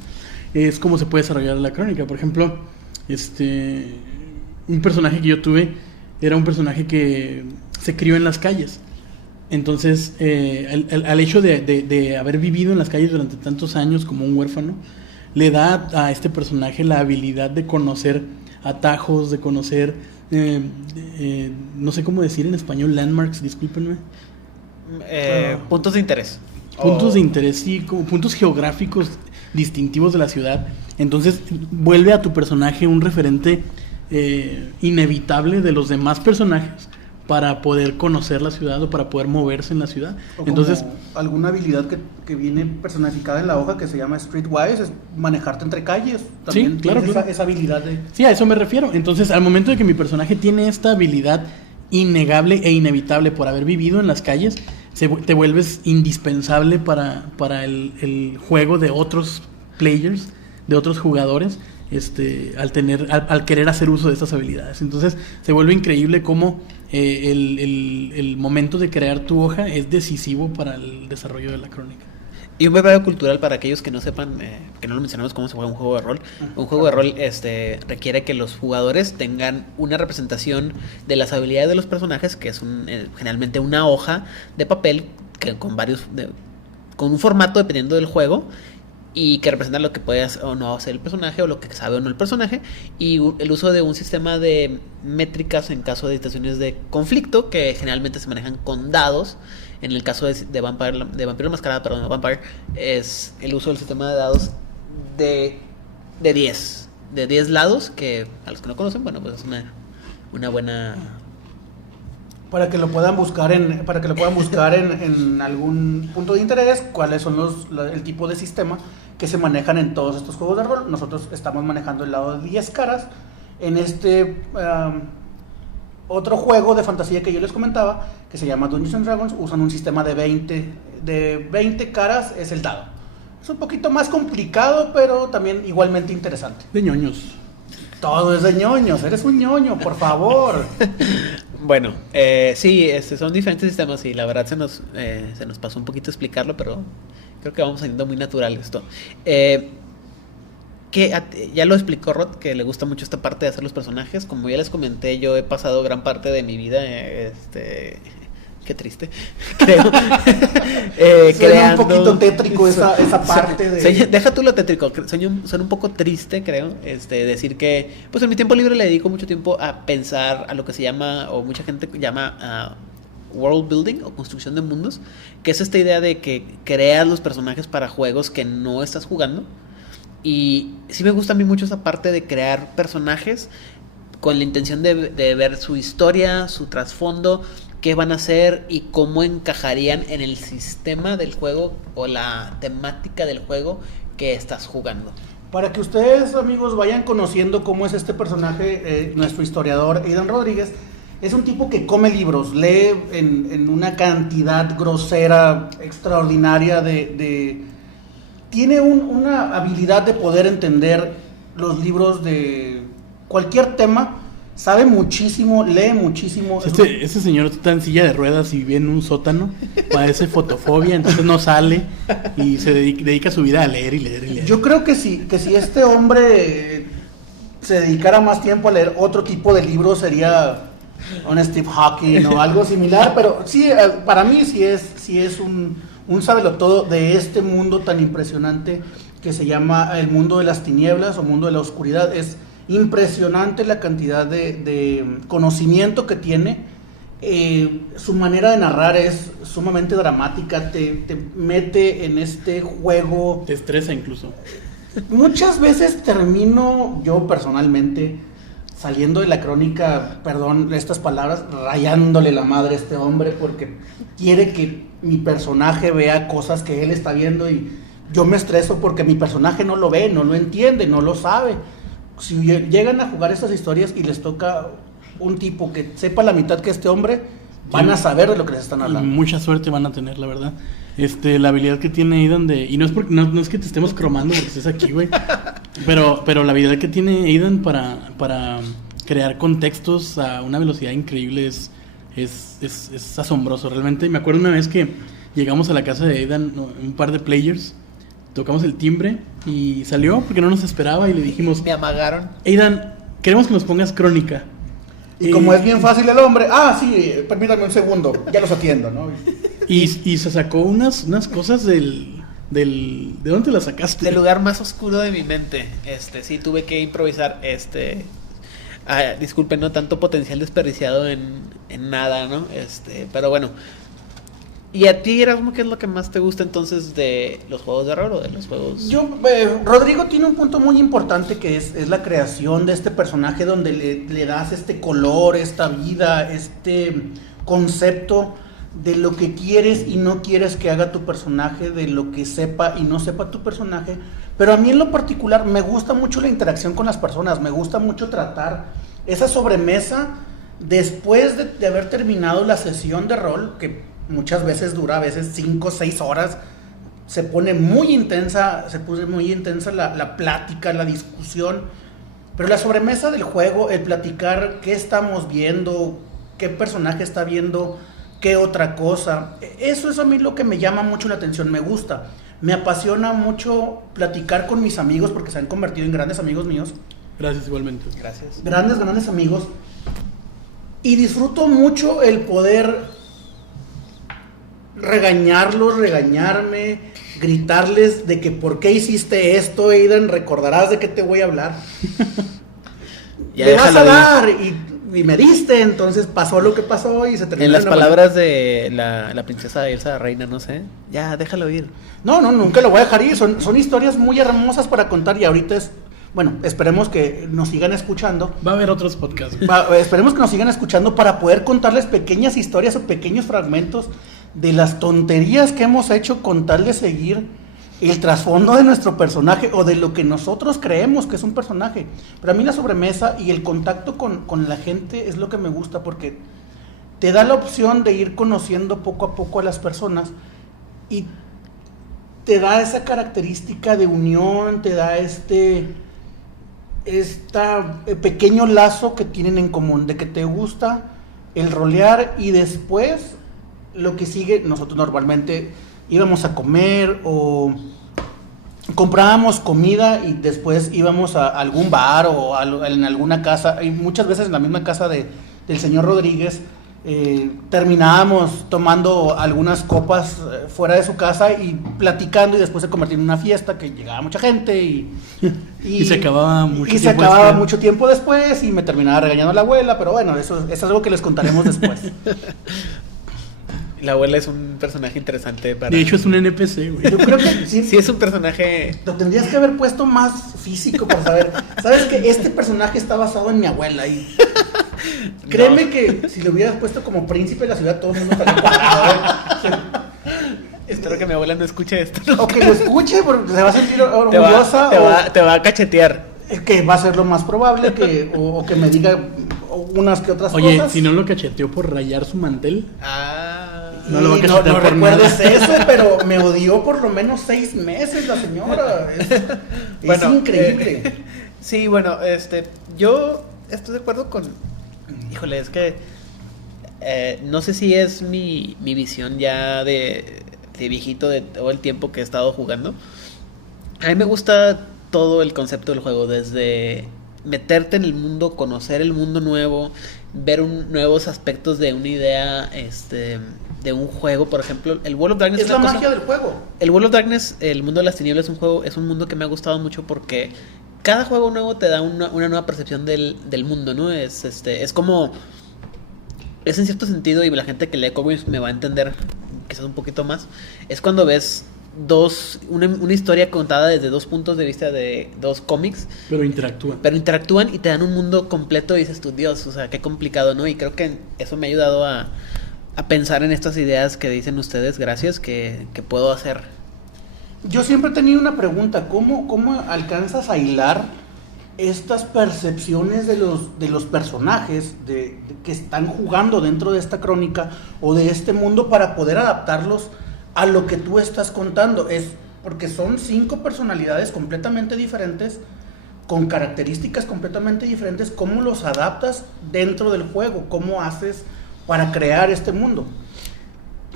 es como se puede desarrollar la crónica. Por ejemplo, un personaje que yo tuve era un personaje que se crió en las calles. Entonces, al hecho de haber vivido en las calles durante tantos años como un huérfano, le da a este personaje la habilidad de conocer atajos, de conocer, no sé cómo decir en español, landmarks, discúlpenme. Puntos de interés. Puntos de interés, sí, como puntos geográficos distintivos de la ciudad. Entonces vuelve a tu personaje un referente inevitable de los demás personajes para poder conocer la ciudad o para poder moverse en la ciudad. O entonces, alguna habilidad que viene personificada en la hoja que se llama Streetwise, es manejarte entre calles. También sí, claro, esa habilidad de... Sí, a eso me refiero. Entonces, al momento de que mi personaje tiene esta habilidad innegable e inevitable por haber vivido en las calles, te vuelves indispensable para el juego de otros players, de otros jugadores, al querer hacer uso de estas habilidades. Entonces se vuelve increíble cómo el momento de crear tu hoja es decisivo para el desarrollo de la crónica. Y un breve cultural para aquellos que no sepan, que no lo mencionamos cómo se juega un juego de rol. Un juego de rol requiere que los jugadores tengan una representación de las habilidades de los personajes, que es generalmente una hoja de papel que con un formato dependiendo del juego, y que representa lo que puede o no hacer el personaje, o lo que sabe o no el personaje, y el uso de un sistema de métricas en caso de situaciones de conflicto, que generalmente se manejan con dados. En el caso de Vampiro Mascarada, perdón, Vampire, es el uso del sistema de dados de 10 lados, que a los que no conocen, bueno, pues es una buena... Para que lo puedan buscar en algún punto de interés, cuáles son el tipo de sistema que se manejan en todos estos juegos de rol. Nosotros estamos manejando el lado de 10 caras. En otro juego de fantasía que yo les comentaba, que se llama Dungeons and Dragons, usan un sistema de 20 caras, es el dado. Es un poquito más complicado, pero también igualmente interesante. De ñoños. Todo es de ñoños, eres un ñoño, por favor. Bueno, sí, son diferentes sistemas y la verdad se nos pasó un poquito explicarlo, pero creo que vamos saliendo muy natural esto. Ya lo explicó Rod, que le gusta mucho esta parte de hacer los personajes. Como ya les comenté, yo he pasado gran parte de mi vida, qué triste, creo. Suena un poquito tétrico esa parte de... Deja tú lo tétrico, suena un poco triste, creo, decir que, pues en mi tiempo libre le dedico mucho tiempo a pensar a lo que se llama, o mucha gente llama world building o construcción de mundos, que es esta idea de que creas los personajes para juegos que no estás jugando. Y sí me gusta a mí mucho esa parte de crear personajes con la intención de ver su historia, su trasfondo, qué van a hacer y cómo encajarían en el sistema del juego o la temática del juego que estás jugando. Para que ustedes, amigos, vayan conociendo cómo es este personaje, nuestro historiador Aidan Rodríguez, es un tipo que come libros, lee en una cantidad grosera, extraordinaria tiene una habilidad de poder entender los libros de cualquier tema sabe muchísimo, lee muchísimo. Este señor está en silla de ruedas y vive en un sótano, padece fotofobia, entonces no sale y se dedica su vida a leer y leer y leer. Yo creo que si este hombre se dedicara más tiempo a leer otro tipo de libros sería un Steve Hawking o algo similar, pero sí, para mí sí es un sabelotodo de este mundo tan impresionante que se llama el mundo de las tinieblas o mundo de la oscuridad. Es impresionante la cantidad de conocimiento que tiene. Su manera de narrar es sumamente dramática, te mete en este juego. Te estresa incluso. Muchas veces termino yo personalmente saliendo de la crónica, perdón estas palabras, rayándole la madre a este hombre porque quiere que mi personaje vea cosas que él está viendo y yo me estreso porque mi personaje no lo ve, no lo entiende, no lo sabe. Si llegan a jugar estas historias y les toca un tipo que sepa la mitad que este hombre, van a saber de lo que les están hablando. Y mucha suerte van a tener, la verdad. La habilidad que tiene Aidan de... Y no es que te estemos cromando porque estés aquí, güey. Pero la habilidad que tiene Aidan para crear contextos a una velocidad increíble es asombroso. Realmente me acuerdo una vez que llegamos a la casa de Aidan, un par de players, tocamos el timbre y salió porque no nos esperaba y le dijimos... Me amagaron. Aidan, queremos que nos pongas crónica. Y como es bien fácil el hombre, sí, permítame un segundo, ya los atiendo, ¿no? Y se sacó unas cosas ¿de dónde te las sacaste? Del lugar más oscuro de mi mente. Sí, tuve que improvisar, disculpen, no tanto potencial desperdiciado en nada, ¿no? Pero bueno. ¿Y a ti, Erasmo, qué es lo que más te gusta entonces de los juegos de rol o de los juegos? Rodrigo tiene un punto muy importante que es la creación de este personaje donde le das este color, esta vida, este concepto de lo que quieres y no quieres que haga tu personaje, de lo que sepa y no sepa tu personaje. Pero a mí en lo particular me gusta mucho la interacción con las personas, me gusta mucho tratar esa sobremesa después de haber terminado la sesión de rol, que muchas veces dura, a veces 5 o 6 horas, se pone muy intensa, la plática, la discusión, pero la sobremesa del juego, el platicar qué estamos viendo, qué personaje está viendo, qué otra cosa, eso es a mí lo que me llama mucho la atención, me gusta, me apasiona mucho platicar con mis amigos porque se han convertido en grandes amigos míos. Gracias, igualmente. Gracias. Grandes amigos, y disfruto mucho el poder regañarlos, regañarme, gritarles de que por qué hiciste esto, Aidan, recordarás de qué te voy a hablar. Le vas a dar y me diste, entonces pasó lo que pasó y se terminó. En las palabras de la princesa Elsa Reina, no sé, ya déjalo ir. No, nunca lo voy a dejar ir, son historias muy hermosas para contar y ahorita esperemos que nos sigan escuchando. Va a haber otros podcasts. Esperemos que nos sigan escuchando para poder contarles pequeñas historias o pequeños fragmentos de las tonterías que hemos hecho con tal de seguir el trasfondo de nuestro personaje o de lo que nosotros creemos que es un personaje. Pero a mí la sobremesa y el contacto con la gente es lo que me gusta porque te da la opción de ir conociendo poco a poco a las personas y te da esa característica de unión, te da este pequeño lazo que tienen en común, de que te gusta el rolear y después lo que sigue, nosotros normalmente íbamos a comer o comprábamos comida y después íbamos a algún bar o en alguna casa, y muchas veces en la misma casa del señor Rodríguez, terminábamos tomando algunas copas fuera de su casa y platicando y después se convertía en una fiesta que llegaba mucha gente y se acababa mucho tiempo después y me terminaba regañando la abuela, pero bueno, eso es algo que les contaremos después. La abuela es un personaje interesante para... De hecho es un NPC, güey. Yo creo que sí es un personaje... Lo tendrías que haber puesto más físico para saber. Sabes que este personaje está basado en mi abuela y... Créeme que si lo hubieras puesto como príncipe de la ciudad, todo el mundo estaría parado. Espero que mi abuela no escuche esto. O que lo escuche porque se va a sentir orgullosa. Te va a cachetear. Que va a ser lo más probable, o que me diga unas que otras cosas. Oye, si no lo cacheteó por rayar su mantel. No lo va a cachetear por recuerdes nada. Eso, pero me odió por lo menos 6 meses la señora. Es increíble. Sí, bueno, yo estoy de acuerdo con... Híjole, es que no sé si es mi visión ya de viejito de todo el tiempo que he estado jugando. A mí me gusta todo el concepto del juego, desde meterte en el mundo, conocer el mundo nuevo, ver nuevos aspectos de una idea, de un juego. Por ejemplo, el World of Darkness es la magia del juego. El World of Darkness, el mundo de las tinieblas, es un mundo que me ha gustado mucho porque cada juego nuevo te da una nueva percepción del mundo, ¿no? Es como, es en cierto sentido, y la gente que lee cómics me va a entender quizás un poquito más, es cuando ves una historia contada desde dos puntos de vista de dos cómics. Pero interactúan Y te dan un mundo completo y dices tú, Dios, o sea, qué complicado, ¿no? Y creo que eso me ha ayudado a pensar en estas ideas que dicen ustedes, gracias, que puedo hacer. Yo siempre he tenido una pregunta, ¿cómo alcanzas a hilar estas percepciones de los personajes que están jugando dentro de esta crónica o de este mundo para poder adaptarlos a lo que tú estás contando? Es porque son 5 personalidades completamente diferentes, con características completamente diferentes. ¿Cómo los adaptas dentro del juego? ¿Cómo haces para crear este mundo?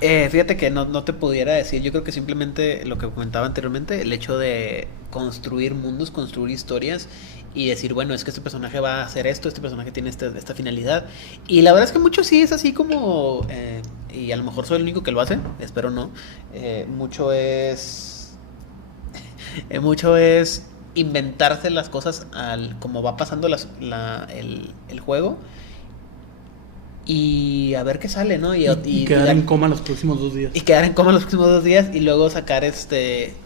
Fíjate que no te pudiera decir. Yo creo que simplemente lo que comentaba anteriormente, el hecho de construir mundos, construir historias y decir, bueno, es que este personaje va a hacer esto, este personaje tiene esta finalidad. Y la verdad es que mucho sí es así como, y a lo mejor soy el único que lo hace, espero no. Mucho es inventarse las cosas como va pasando el juego. Y a ver qué sale, ¿no? Y quedar en coma los próximos 2 días. Y quedar en coma los próximos 2 días y luego sacar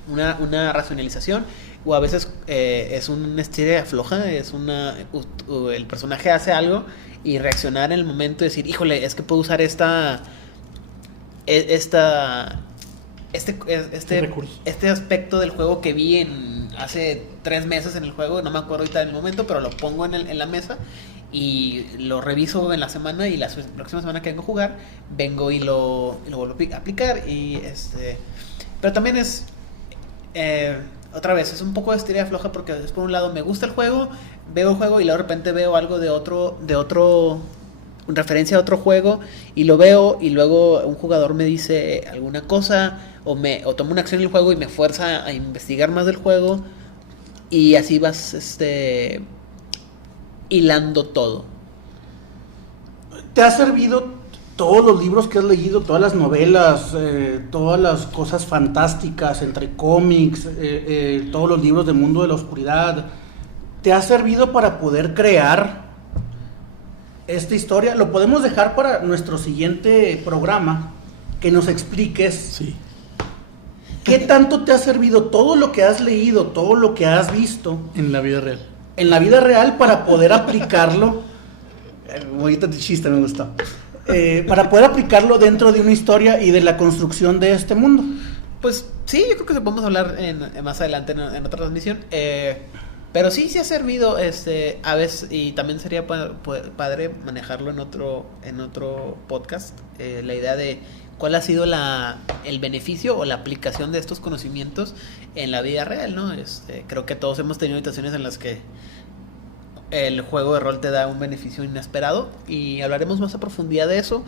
una racionalización. O a veces es una estira floja, el personaje hace algo y reaccionar en el momento y decir, híjole, es que puedo usar este aspecto del juego que vi hace 3 meses en el juego, no me acuerdo ahorita en el momento, pero lo pongo en la mesa y lo reviso en la semana, y la próxima semana que vengo a jugar, vengo y lo vuelvo a aplicar. Pero también es otra vez, es un poco de estiria floja, porque es, por un lado me gusta el juego, veo el juego y luego de repente veo algo de otro referencia a otro juego y lo veo, y luego un jugador me dice alguna cosa o tomo una acción en el juego y me fuerza a investigar más del juego, y así vas hilando todo. ¿Te ha servido todos los libros que has leído, todas las novelas, todas las cosas fantásticas entre cómics, todos los libros del mundo de la oscuridad? ¿Te ha servido para poder crear esta historia? Lo podemos dejar para nuestro siguiente programa, que nos expliques sí. ¿Qué tanto te ha servido todo lo que has leído, todo lo que has visto en la vida real? En la vida real, para poder aplicarlo. Bonito chiste, me gustó. Para poder aplicarlo dentro de una historia y de la construcción de este mundo. Pues sí, yo creo que podemos hablar más adelante en otra transmisión. Pero sí ha servido a veces, y también sería padre manejarlo en otro podcast, la idea de cuál ha sido el beneficio o la aplicación de estos conocimientos en la vida real, ¿no? Creo que todos hemos tenido situaciones en las que el juego de rol te da un beneficio inesperado, y hablaremos más a profundidad de eso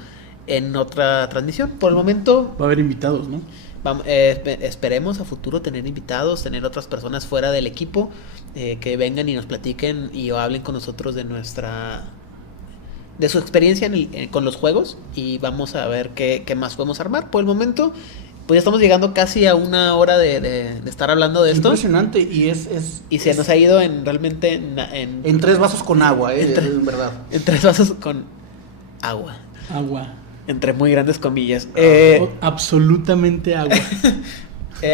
en otra transmisión. Por el momento va a haber invitados, ¿no? Esperemos a futuro tener invitados, tener otras personas fuera del equipo que vengan y nos platiquen y hablen con nosotros de su experiencia con los juegos, y vamos a ver qué más podemos armar. Por el momento, pues ya estamos llegando casi a 1 hora de estar hablando de esto. Impresionante, y se nos ha ido realmente en 3 vasos con agua, en verdad. En 3 vasos con agua. Entre muy grandes comillas. Absolutamente agua.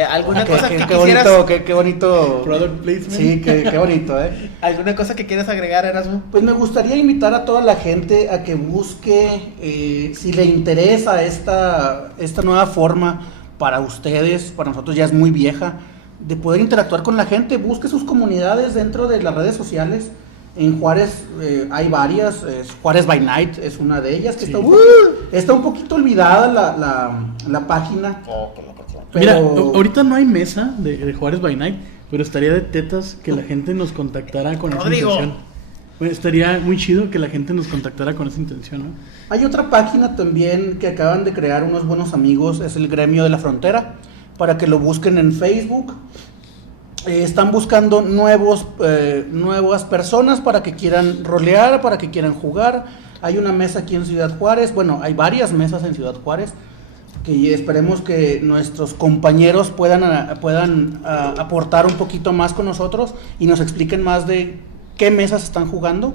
¿Alguna cosa que qué quisieras? Qué bonito. Product placement. Sí, qué bonito, ¿Alguna cosa que quieras agregar, Erasmo? Pues me gustaría invitar a toda la gente a que busque, si le interesa esta nueva forma para ustedes, para nosotros ya es muy vieja, de poder interactuar con la gente. Busque sus comunidades dentro de las redes sociales. En Juárez hay varias. Juárez by Night es una de ellas, que sí. Está un poquito olvidada la página. Pero... Mira, ahorita no hay mesa de Juárez by Night, pero estaría de tetas que la gente nos contactara con esa intención. Bueno, estaría muy chido que la gente nos contactara con esa intención, ¿no? Hay otra página también que acaban de crear unos buenos amigos, es el Gremio de la Frontera, para que lo busquen en Facebook. Están buscando nuevas personas para que quieran rolear, para que quieran jugar. Hay una mesa aquí en Ciudad Juárez, bueno, hay varias mesas en Ciudad Juárez, que esperemos que nuestros compañeros puedan aportar un poquito más con nosotros y nos expliquen más de qué mesas están jugando.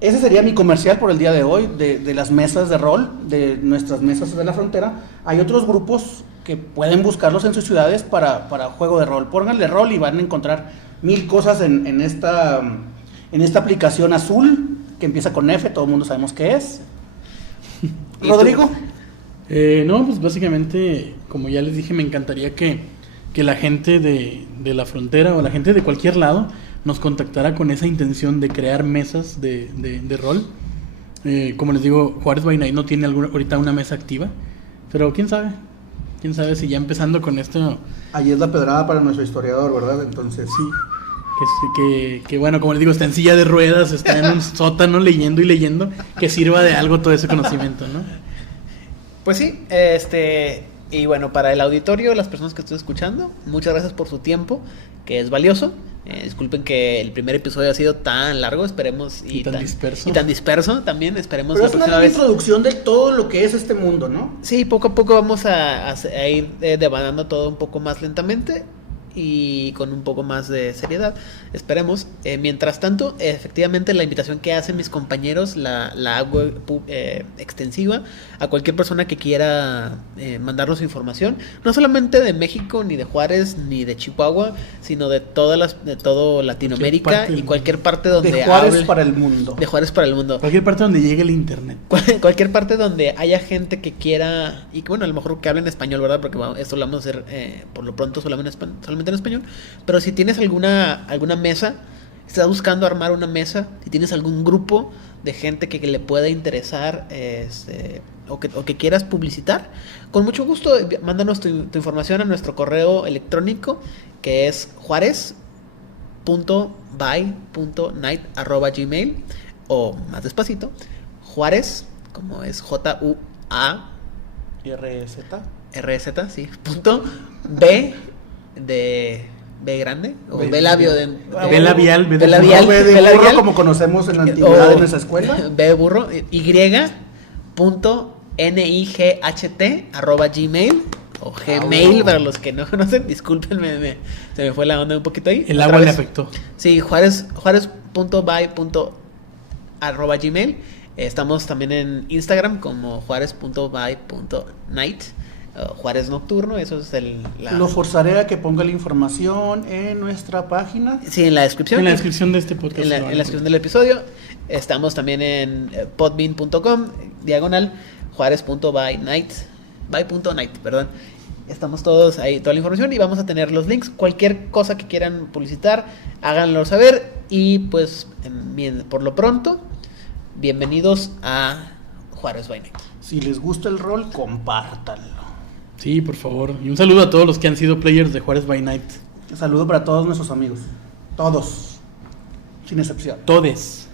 Ese sería mi comercial por el día de hoy, de las mesas de rol, de nuestras mesas de la frontera. Hay otros grupos que pueden buscarlos en sus ciudades para juego de rol. Pónganle rol y van a encontrar 1000 cosas en esta aplicación azul que empieza con F, todo el mundo sabemos qué es. Rodrigo. No, pues básicamente, como ya les dije, me encantaría que la gente de la frontera o la gente de cualquier lado nos contactara con esa intención de crear mesas de rol. Como les digo, Juárez by Night no tiene ahorita una mesa activa, pero quién sabe si ya empezando con esto. Ahí es la pedrada para nuestro historiador, ¿verdad? Entonces sí. Que bueno, como les digo, está en silla de ruedas, está en un sótano leyendo y leyendo, que sirva de algo todo ese conocimiento, ¿no? Pues sí, y bueno, para el auditorio, las personas que estoy escuchando, muchas gracias por su tiempo, que es valioso. Disculpen que el primer episodio ha sido tan largo, esperemos, y tan disperso también, esperemos. Pero es una introducción de todo lo que es este mundo, ¿no? Sí, poco a poco vamos a ir devanando todo un poco más lentamente y con un poco más de seriedad, esperemos. Mientras tanto, efectivamente la invitación que hacen mis compañeros la hago extensiva a cualquier persona que quiera mandarnos información, no solamente de México, ni de Juárez, ni de Chihuahua, sino de todo Latinoamérica y cualquier parte donde de Juárez para el mundo. De Juárez para el mundo. Cualquier parte donde llegue el internet. Cualquier parte donde haya gente que quiera, y que bueno, a lo mejor que hable en español, ¿verdad? Porque esto lo vamos a hacer por lo pronto solamente en español. Pero si tienes alguna mesa, estás buscando armar una mesa, si tienes algún grupo de gente que le pueda interesar, o que quieras publicitar, con mucho gusto mándanos tu información a nuestro correo electrónico, que es juarez.by.night@gmail, o más despacito, Juárez, como es JUAREZ, sí, punto B de B grande, o B labio de B labial, B de burro, como conocemos en la antigüedad de nuestra escuela. B de burro, y.night@gmail, o Gmail para los que no conocen, discúlpenme, se me fue la onda un poquito ahí. El agua le afectó. Sí, juarez.by.gmail. Estamos también en Instagram como juarez.by.night. Juárez Nocturno, eso es Lo forzaré a que ponga la información en nuestra página. Sí, en la descripción. En la descripción de este podcast. En la descripción del episodio. Estamos también en podbean.com, /juarez.by.night, perdón. Estamos todos ahí, toda la información, y vamos a tener los links. Cualquier cosa que quieran publicitar, háganlo saber. Y pues, por lo pronto, bienvenidos a Juárez by Night. Si les gusta el rol, compártanlo. Sí, por favor. Y un saludo a todos los que han sido players de Juárez by Night. Un saludo para todos nuestros amigos. Todos. Sin excepción. Todes.